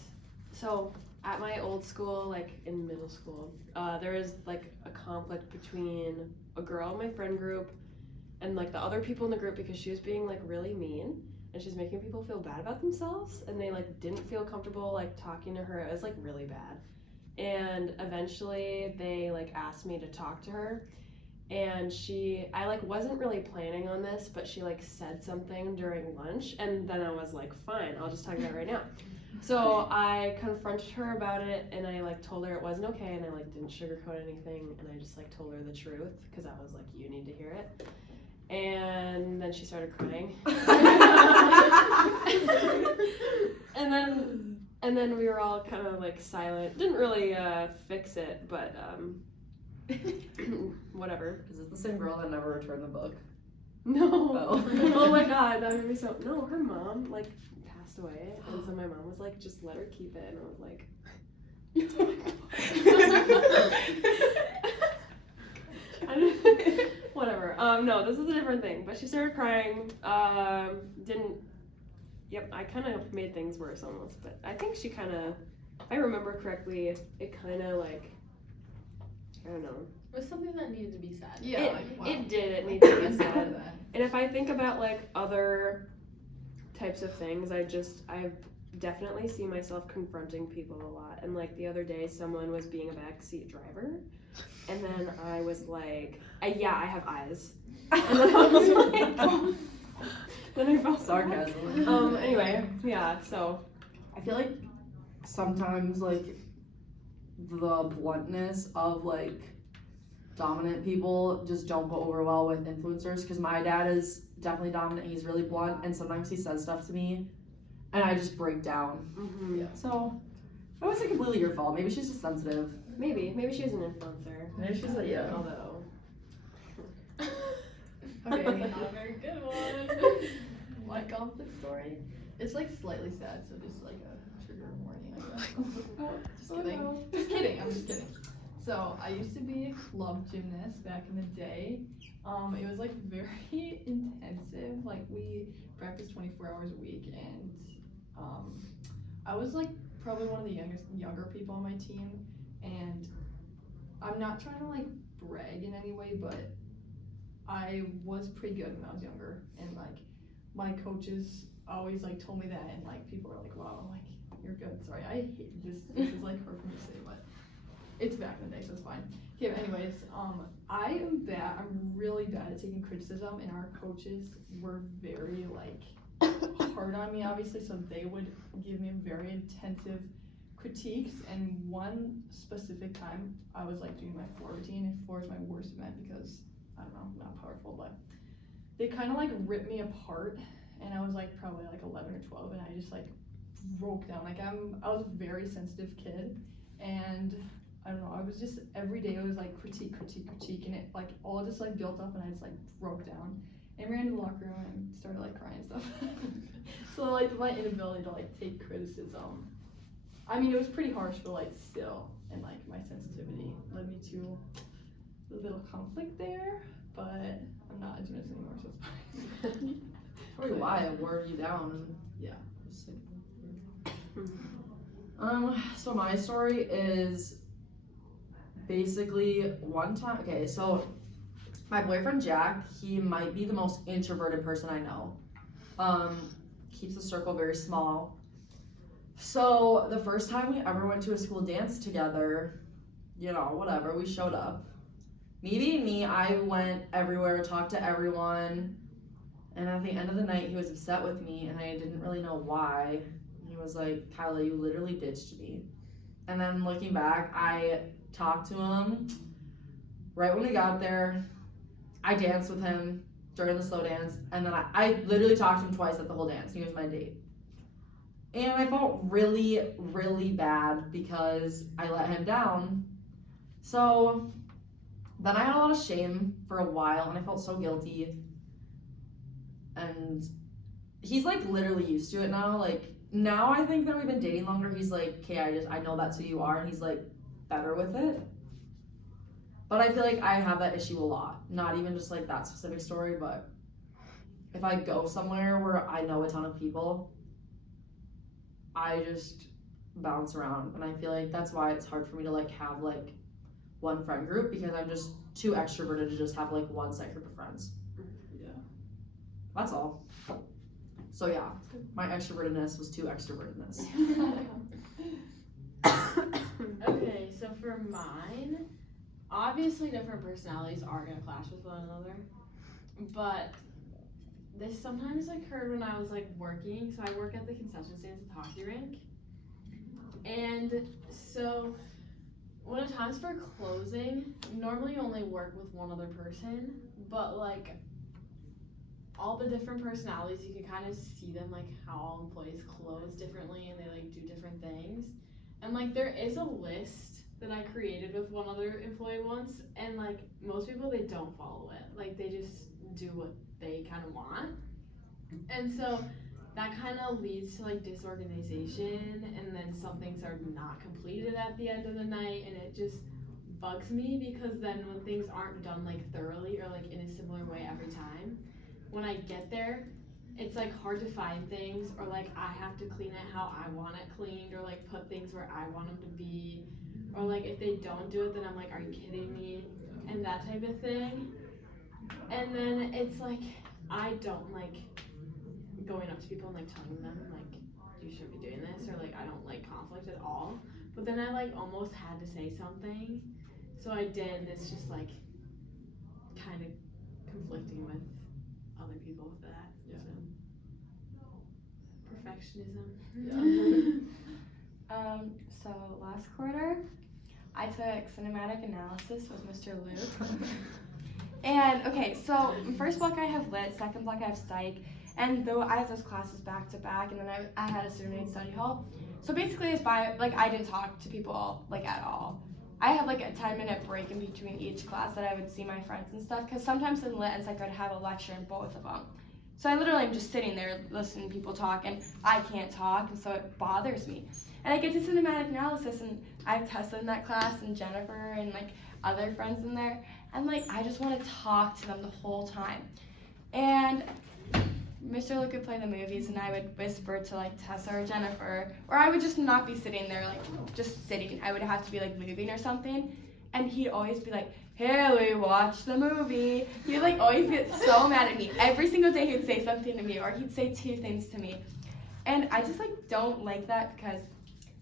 So, at my old school, like in middle school, there was like a conflict between a girl in my friend group and like the other people in the group because she was being like really mean and she was making people feel bad about themselves and they like didn't feel comfortable like talking to her. It was like really bad. And eventually they like asked me to talk to her. And I like wasn't really planning on this, but she like said something during lunch, and then I was like, fine, I'll just talk about it right now. So I confronted her about it, and I like told her it wasn't okay, and I like didn't sugarcoat anything, and I just like told her the truth because I was like, you need to hear it. And then she started crying. and then we were all kind of like silent. Didn't really fix it, but whatever. Is it the same girl that never returned the book? No. Oh. Oh my god, that made me so. No, her mom like passed away, and so my mom was like, just let her keep it, and I was like. Whatever. No, this is a different thing. But she started crying. Didn't. Yep, I kind of made things worse almost, but I think she kind of, if I remember correctly, it kind of like, I don't know. It was something that needed to be said. Yeah. It did. It needed to be That's said. part of that. And if I think about like other types of things, I definitely see myself confronting people a lot. And like the other day, someone was being a backseat driver, and then I was like, yeah, I have eyes. And then I was like, then I felt Sarcasm. Anyway, yeah. So I feel like sometimes like the bluntness of like dominant people just don't go over well with influencers because my dad is definitely dominant. He's really blunt and sometimes he says stuff to me and I just break down. mm-hmm. So it wasn't completely your fault. Maybe she's just sensitive. maybe she's an influencer. Maybe she's like, yeah. Although. Okay. Not a very good one. My conflict story. It's like slightly sad, so just like a trigger warning, I guess. Just kidding. Just kidding. I'm just kidding. So I used to be a club gymnast back in the day. It was like very intensive. Like we practiced 24 hours a week, and I was like probably one of the younger people on my team. And I'm not trying to like brag in any way, but I was pretty good when I was younger, and like my coaches always like told me that, and like people were like, "Wow, like you're good." Sorry, I hate this. This is like hard for me to say, but it's back in the day, so it's fine. Okay, but anyways, I am bad. I'm really bad at taking criticism, and our coaches were very like hard on me, obviously. So they would give me very intensive critiques, and one specific time I was like doing my floor routine, and floor is my worst event because I don't know, I'm not powerful, but they kind of like ripped me apart, and I was like probably like 11 or 12, and I just like broke down. Like I was a very sensitive kid, and I don't know, I was just every day it was like critique, and it like all just like built up, and I just like broke down and ran to the locker room and started like crying and stuff. So like my inability to like take criticism, I mean it was pretty harsh, but like still, and like my sensitivity led me to a little conflict there, but I'm not a gymnast anymore, so it's fine. Probably why it wore you down. Yeah. Just like, so my story is basically one time, okay, so my boyfriend Jack, he might be the most introverted person I know. Keeps the circle very small. So the first time we ever went to a school dance together, you know, whatever, we showed up. Me being me, I went everywhere, talked to everyone, and at the end of the night, he was upset with me, and I didn't really know why. He was like, Kyla, you literally ditched me. And then looking back, I talked to him right when we got there. I danced with him during the slow dance, and then I literally talked to him twice at the whole dance. He was my date. And I felt really, really bad because I let him down. So then I had a lot of shame for a while, and I felt so guilty. And he's like literally used to it now. Like now I think that we've been dating longer, he's like, okay, I know that's who you are, and he's like better with it. But I feel like I have that issue a lot. Not even just like that specific story, but if I go somewhere where I know a ton of people, I just bounce around, and I feel like that's why it's hard for me to like have like one friend group, because I'm just too extroverted to just have like one set group of friends. Yeah. That's all. So yeah, my extrovertedness was too extrovertedness. Okay, so for mine, obviously different personalities are gonna clash with one another, but this sometimes occurred when I was like working. So I work at the concession stands at the hockey rink, and so when it times for closing, normally you only work with one other person, but like all the different personalities, you can kind of see them, like how all employees close differently and they like do different things. And like there is a list that I created with one other employee once, and like most people, they don't follow it. Like they just do what they kind of want. And so that kind of leads to like disorganization, and then some things are not completed at the end of the night, and it just bugs me because then when things aren't done like thoroughly or like in a similar way every time, when I get there, it's like hard to find things, or like I have to clean it how I want it cleaned, or like put things where I want them to be, or like if they don't do it, then I'm like, are you kidding me? And that type of thing. And then it's like I don't like going up to people and like telling them like you shouldn't be doing this, or like I don't like conflict at all. But then I like almost had to say something, so I did. And it's just like kind of conflicting with other people with that. Yeah. So perfectionism. So last quarter, I took cinematic analysis with Mr. Luke. And okay, so first block I have lit, second block I have psych, and though I have those classes back to back, and then I had a student aid study hall. So basically it's I didn't talk to people like at all. I had like a 10-minute break in between each class that I would see my friends and stuff, because sometimes in lit and psych I'd have a lecture in both of them. So I literally am just sitting there listening to people talk, and I can't talk, and so it bothers me. And I get to cinematic analysis, and I have Tessa in that class, and Jennifer, and like other friends in there, and like I just want to talk to them the whole time. And Mr. Luke would play the movies, and I would whisper to like Tessa or Jennifer, or I would just not be sitting there like just sitting. I would have to be like moving or something, and he'd always be like, "Haley, watch the movie." He'd like always get so mad at me. Every single day he'd say something to me, or he'd say two things to me, and I just like don't like that, because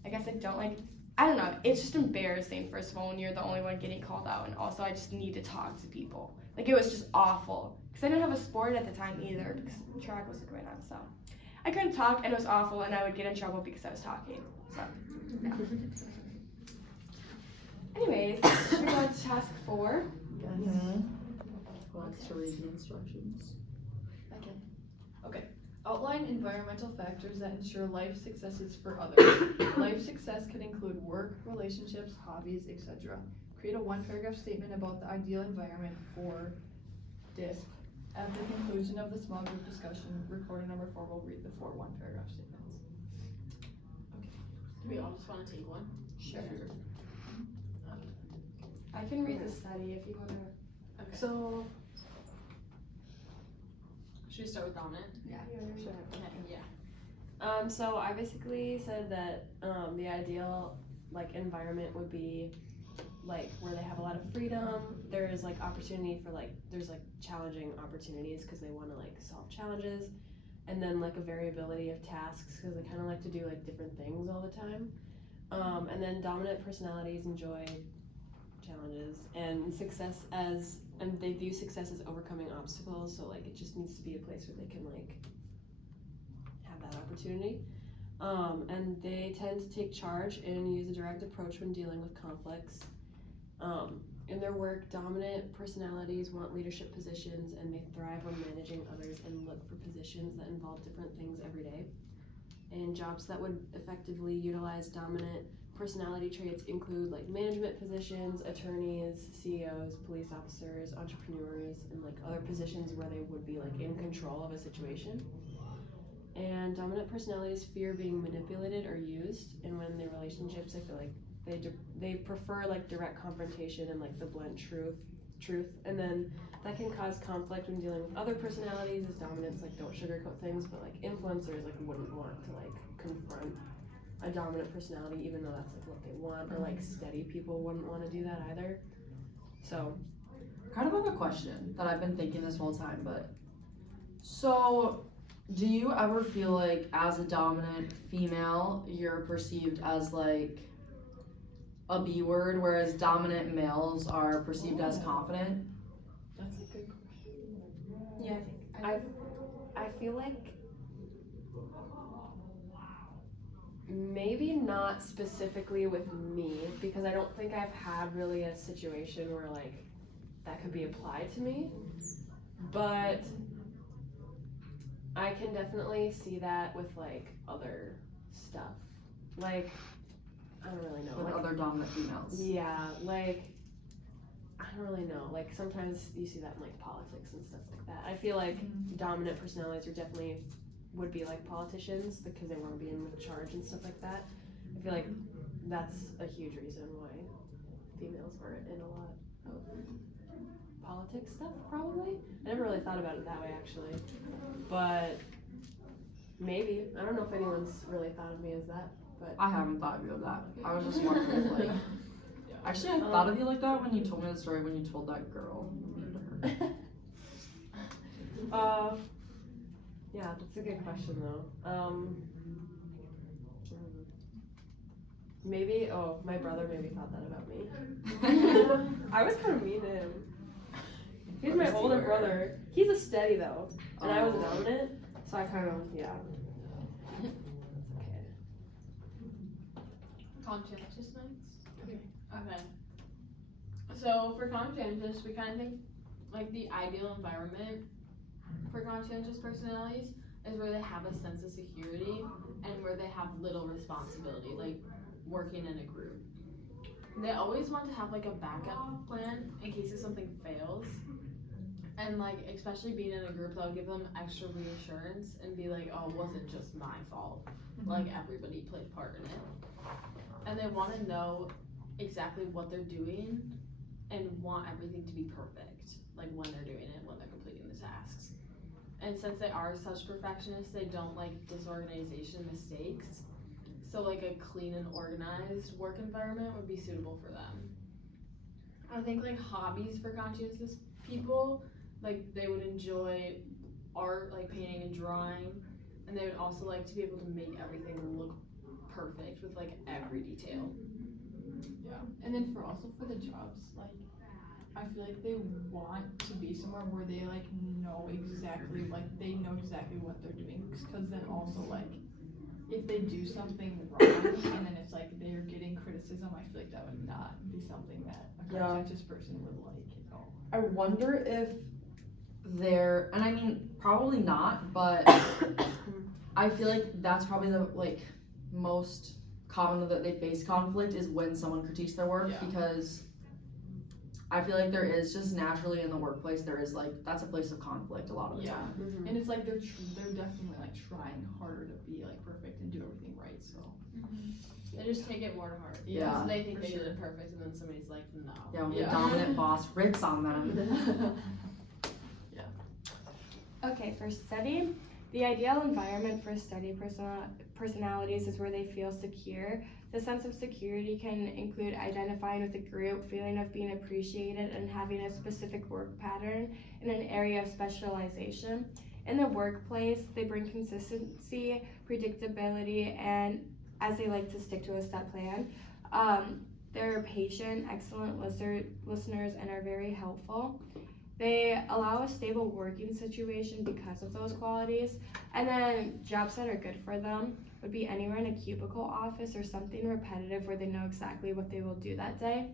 I guess I don't like. I don't know. It's just embarrassing, first of all, when you're the only one getting called out, and also I just need to talk to people. Like it was just awful. Because I didn't have a sport at the time either, because track wasn't going on, so I couldn't talk, and it was awful, and I would get in trouble because I was talking. So, yeah. Anyways, we're going to task 4. Who wants to read the instructions? Outline environmental factors that ensure life successes for others. Life success can include work, relationships, hobbies, etc. Create a 1-paragraph statement about the ideal environment for DISC. At the conclusion of the small group discussion, recorder number 4 will read the 4 1-paragraph statements. Do we all just want to take one? Sure. I can read the study if you want to. Okay. So, Should we start with Dominic? sure. Okay, yeah. So I basically said that the ideal like environment would be like where they have a lot of freedom. There's like opportunity for like there's like challenging opportunities because they want to like solve challenges, and then like a variability of tasks because they kind of like to do like different things all the time. And then dominant personalities enjoy challenges and and they view success as overcoming obstacles. So like it just needs to be a place where they can like have that opportunity. And they tend to take charge and use a direct approach when dealing with conflicts. In their work, dominant personalities want leadership positions, and they thrive on managing others and look for positions that involve different things every day. And jobs that would effectively utilize dominant personality traits include like management positions, attorneys, CEOs, police officers, entrepreneurs, and like other positions where they would be like in control of a situation. And dominant personalities fear being manipulated or used, and when in their relationships, I feel like they prefer like direct confrontation and like the blunt truth truth, and then that can cause conflict when dealing with other personalities, as dominants like don't sugarcoat things, but like influencers like wouldn't want to like confront a dominant personality even though that's like what they want, or like steady people wouldn't want to do that either. So Kind of have a question that I've been thinking this whole time, but so do you ever feel like as a dominant female you're perceived as like a B word, whereas dominant males are perceived as confident? That's a good question. Yeah, I feel like maybe not specifically with me, because I don't think I've had really a situation where like that could be applied to me, but I can definitely see that with like other stuff, like I don't really know, With like, other dominant females? yeah, like I don't really know, like sometimes you see that in like politics and stuff like that. I feel like dominant personalities are definitely would be like politicians because they want to be in the charge and stuff like that. I feel like that's a huge reason why females aren't in a lot of politics stuff, probably. I never really thought about it that way actually, but maybe. I don't know if anyone's really thought of me as that, but I haven't thought of you of that. I was just wondering if like actually I thought of you like that when you told me the story when you told that girl you mean to her. yeah, that's a good question though. Maybe, my brother maybe thought that about me. I was kind of mean to him. He's my older brother. He's a steady though, and I was a dominant, so I kind of, yeah. That's okay. Conscientious nights? Okay. So for conscientious, we kind of think like the ideal environment for conscientious personalities is where they have a sense of security and where they have little responsibility, like working in a group. They always want to have like a backup plan in case if something fails. And like, especially being in a group, that'll give them extra reassurance and be like, oh, it wasn't just my fault. Like everybody played part in it. And they want to know exactly what they're doing and want everything to be perfect. Like when they're doing it, when they're completing the tasks. And since they are such perfectionists, they don't like disorganization mistakes. So like a clean and organized work environment would be suitable for them. I think like hobbies for conscientious people, like they would enjoy art, like painting and drawing, and they would also like to be able to make everything look perfect with like every detail. Yeah, and then for the jobs, like I feel like they want to be somewhere where they like know exactly what they're doing, because then also like if they do something wrong and then it's like they're getting criticism, I feel like that would not be something that a conscientious person would like at all. I wonder if they're, and I mean probably not, but I feel like that's probably the like most common that they face conflict is when someone critiques their work, because I feel like there is just naturally in the workplace there is like that's a place of conflict a lot of the time. Mm-hmm. And it's like they're definitely like trying harder to be like perfect and do everything right. So They just take it more to heart. Yeah, So they think for they did sure. it perfect, and then somebody's like, no. Yeah, when Yeah. the dominant boss rips on them. Okay, for study, the ideal environment for study personalities is where they feel secure. The sense of security can include identifying with a group, feeling of being appreciated, and having a specific work pattern in an area of specialization. In the workplace, they bring consistency, predictability, and as they like to stick to a set plan. They're patient, excellent listeners, and are very helpful. They allow a stable working situation because of those qualities. And then jobs that are good for them would be anywhere in a cubicle office or something repetitive where they know exactly what they will do that day.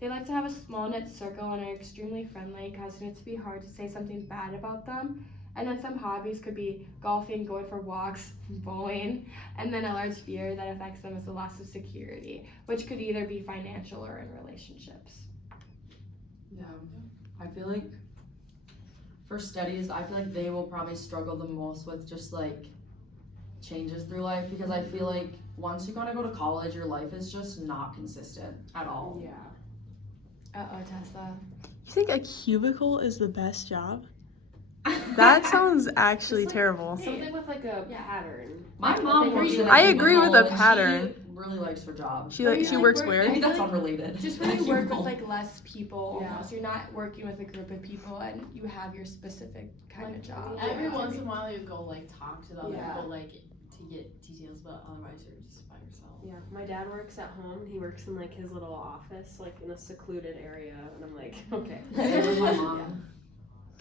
They like to have a small knit circle and are extremely friendly, causing it to be hard to say something bad about them. And then some hobbies could be golfing, going for walks, bowling, and then a large fear that affects them is the loss of security, which could either be financial or in relationships. Yeah, I feel like for studies, I feel like they will probably struggle the most with just like changes through life, because I feel like once you kind of go to college, your life is just not consistent at all. Yeah. Uh-oh, Tessa. You think a cubicle is the best job? That sounds actually It's like- terrible. Something with like a Yeah. pattern. My mom works in a I agree with cubicle, the and pattern. She really likes her job. She But you, she like, works work- where? Maybe I feel that's like unrelated. Just In when a you work cubicle. with like less people, Yeah. almost, you're not working with a group of people, and you have your specific kind of job. Every Yeah. once in a while you go like talk to the other Yeah. people like to get details, but otherwise you're just by yourself. Yeah, my dad works at home. He works in like his little office, like in a secluded area, and I'm like, okay. Same with my mom.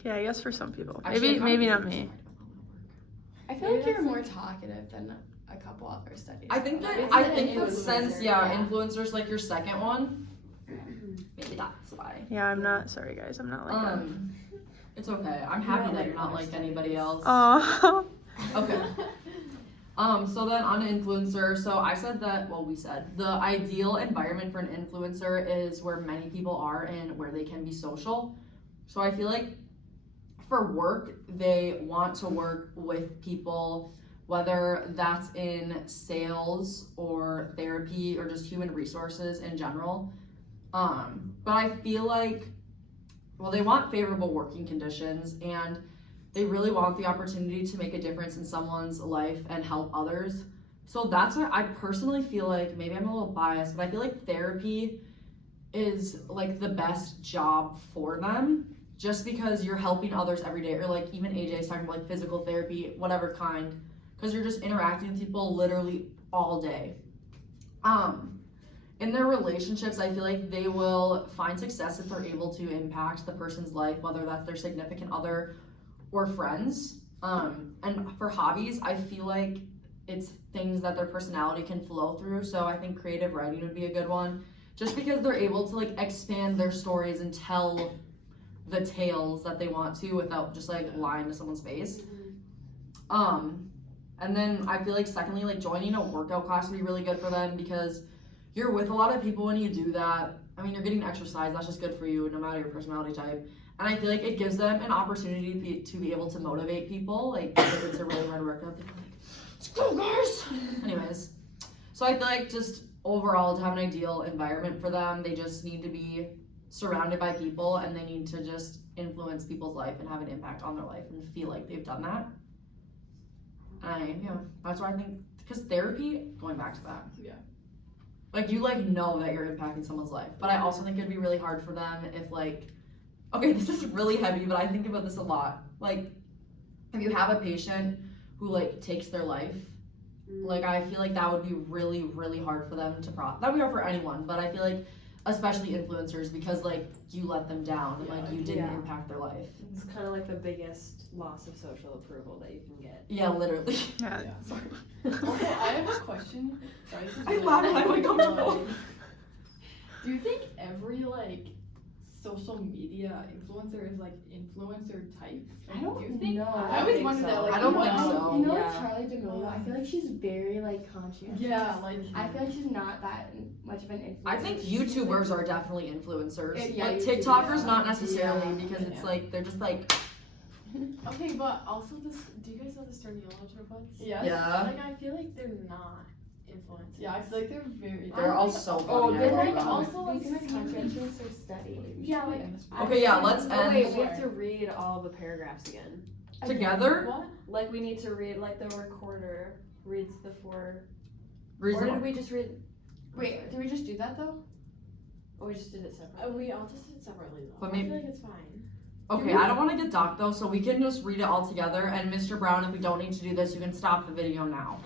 Yeah, I guess for some people. Actually, Maybe I not me. I feel like you're more talkative than a couple other studies. I think though. that It's I an think that influencer, since influencers like your second one, maybe that's why. Yeah, I'm not. Sorry, guys. I'm not like It's okay. I'm happy not that like you're not other like anybody else. Oh. Okay. So then on an influencer, so I said that, well, we said the ideal environment for an influencer is where many people are and where they can be social. So I feel like for work, they want to work with people, whether that's in sales or therapy or just human resources in general. But I feel like, well, they want favorable working conditions, and they really want the opportunity to make a difference in someone's life and help others. So that's why I personally feel like, maybe I'm a little biased, but I feel like therapy is like the best job for them, just because you're helping others every day, or like even AJ's talking about like physical therapy, whatever kind, because you're just interacting with people literally all day. In their relationships, I feel like they will find success if they're able to impact the person's life, whether that's their significant other or friends. And for hobbies, I feel like it's things that their personality can flow through. So I think creative writing would be a good one, just because they're able to like expand their stories and tell the tales that they want to without just like lying to someone's face. And then I feel like secondly, like joining a workout class would be really good for them, because you're with a lot of people when you do that. I mean, you're getting exercise, that's just good for you no matter your personality type. And I feel like it gives them an opportunity to be able to motivate people. Like if it's a really hard workout, they're like, let's go guys! Anyways, so I feel like just overall to have an ideal environment for them, they just need to be surrounded by people, and they need to just influence people's life and have an impact on their life and feel like they've done that. That's why I think, because therapy, going back to that. Yeah. Like you like know that you're impacting someone's life, but I also think it'd be really hard for them if like, okay, this is really heavy, but I think about this a lot. Like, if you have a patient who like takes their life, like I feel like that would be really, really hard for them to that would be hard for anyone, but I feel like especially influencers, because like you let them down and like you didn't impact their life. It's kind of like the biggest loss of social approval that you can get. Yeah, literally. Yeah. Sorry. Okay, I have a question. Sorry, this is I'm laughing, I'm uncomfortable. Do you think every like social media influencer is like influencer type? Like, I don't do you think? know. I always think wondered so. that. Like, I don't what- think so. You know, Yeah. like Charlie D'Amelio, I feel like she's very like conscientious. Yeah, like I feel like she's not that much of an influencer. I think YouTubers are definitely influencers. Yeah, Like YouTubers, TikTokers, yeah. not necessarily, Yeah. because it's like they're just like, Okay, but also this. Do you guys know the Sturniolo triplets? yes. yeah. Like I feel like they're not influencers. Yeah, I feel like they're very. They're all so funny. Oh, I they're love like them. also like, these are conscientious or steady. Yeah, like Okay, yeah, let's Oh, wait, end we have to read all the paragraphs again. together. what? Like we need to read, like the recorder reads the four. Or Reason. did we just read? Wait, did we just do that though? Oh, we just did it separately. We all just did it separately though. But I maybe- feel like it's fine. Okay, I don't want to get docked though, so we can just read it all together. And Mr. Brown, if we don't need to do this, you can stop the video now.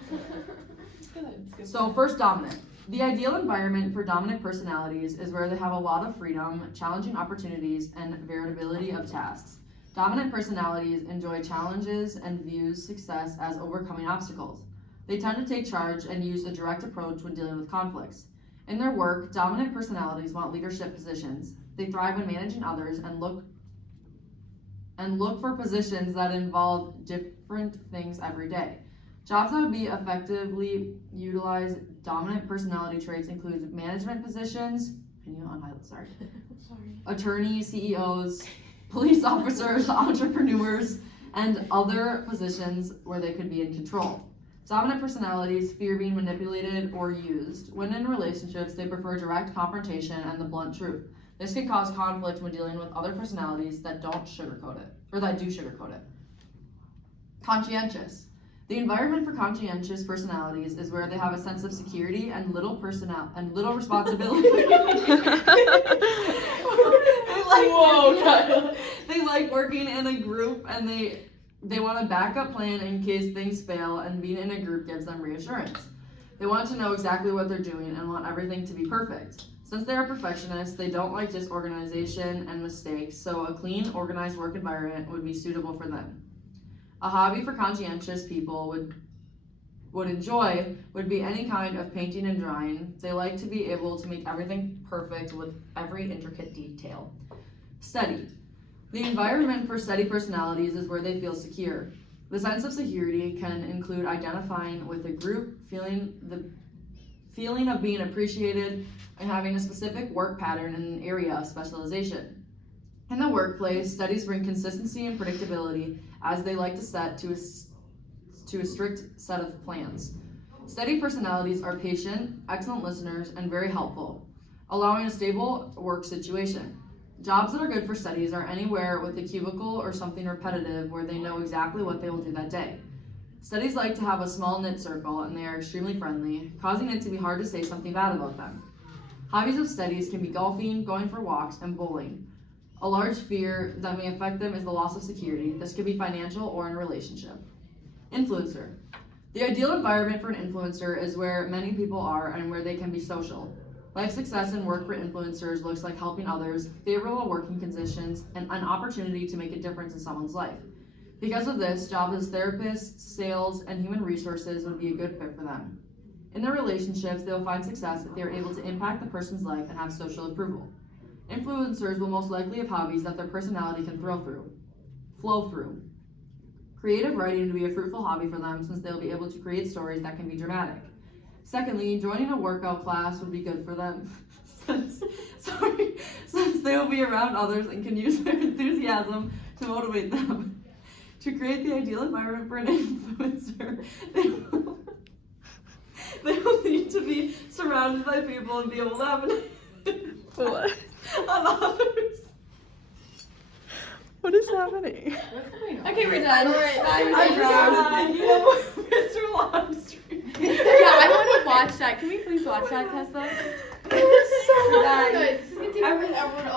It's good. It's good. So first, dominant. The ideal environment for dominant personalities is where they have a lot of freedom, challenging opportunities, and variability of tasks. Dominant personalities enjoy challenges and views success as overcoming obstacles. They tend to take charge and use a direct approach when dealing with conflicts. In their work, dominant personalities want leadership positions. They thrive when managing others and look for positions that involve different things every day. Jobs that would be effectively utilize dominant personality traits include management positions. Can you unhighlight? Sorry. Sorry. Attorneys, CEOs, police officers, entrepreneurs, and other positions where they could be in control. Dominant personalities fear being manipulated or used. When in relationships, they prefer direct confrontation and the blunt truth. This can cause conflict when dealing with other personalities that don't sugarcoat it, or that do sugarcoat it. Conscientious. The environment for conscientious personalities is where they have a sense of security and little responsibility. They like working in a group, and they want a backup plan in case things fail, and being in a group gives them reassurance. They want to know exactly what they're doing and want everything to be perfect. Since they are perfectionists, they don't like disorganization and mistakes, so a clean, organized work environment would be suitable for them. A hobby for conscientious people would enjoy would be any kind of painting and drawing. They like to be able to make everything perfect with every intricate detail. Study. The environment for steady personalities is where they feel secure. The sense of security can include identifying with a group, the feeling of being appreciated, and having a specific work pattern in an area of specialization. In the workplace, studies bring consistency and predictability, as they like to set to a strict set of plans. Steady personalities are patient, excellent listeners, and very helpful, allowing a stable work situation. Jobs that are good for studies are anywhere with a cubicle or something repetitive where they know exactly what they will do that day. Studies like to have a small knit circle, and they are extremely friendly, causing it to be hard to say something bad about them. Hobbies of studies can be golfing, going for walks, and bowling. A large fear that may affect them is the loss of security. This could be financial or in a relationship. Influencer. The ideal environment for an influencer is where many people are and where they can be social. Life success and work for influencers looks like helping others, favorable working conditions, and an opportunity to make a difference in someone's life. Because of this, jobs as therapists, sales, and human resources would be a good fit for them. In their relationships, they will find success if they are able to impact the person's life and have social approval. Influencers will most likely have hobbies that their personality can flow through. Creative writing would be a fruitful hobby for them, since they'll be able to create stories that can be dramatic. Secondly, joining a workout class would be good for them, since they will be around others and can use their enthusiasm to motivate them. To create the ideal environment for an influencer, they will need to be surrounded by people and be able to have an What? on others. What is happening? What's going on? Okay, we're done. Mr. Longstreet. Yeah, I want to watch that. Can we please watch that, Tessa? It was so bad. Guys, this is gonna take everyone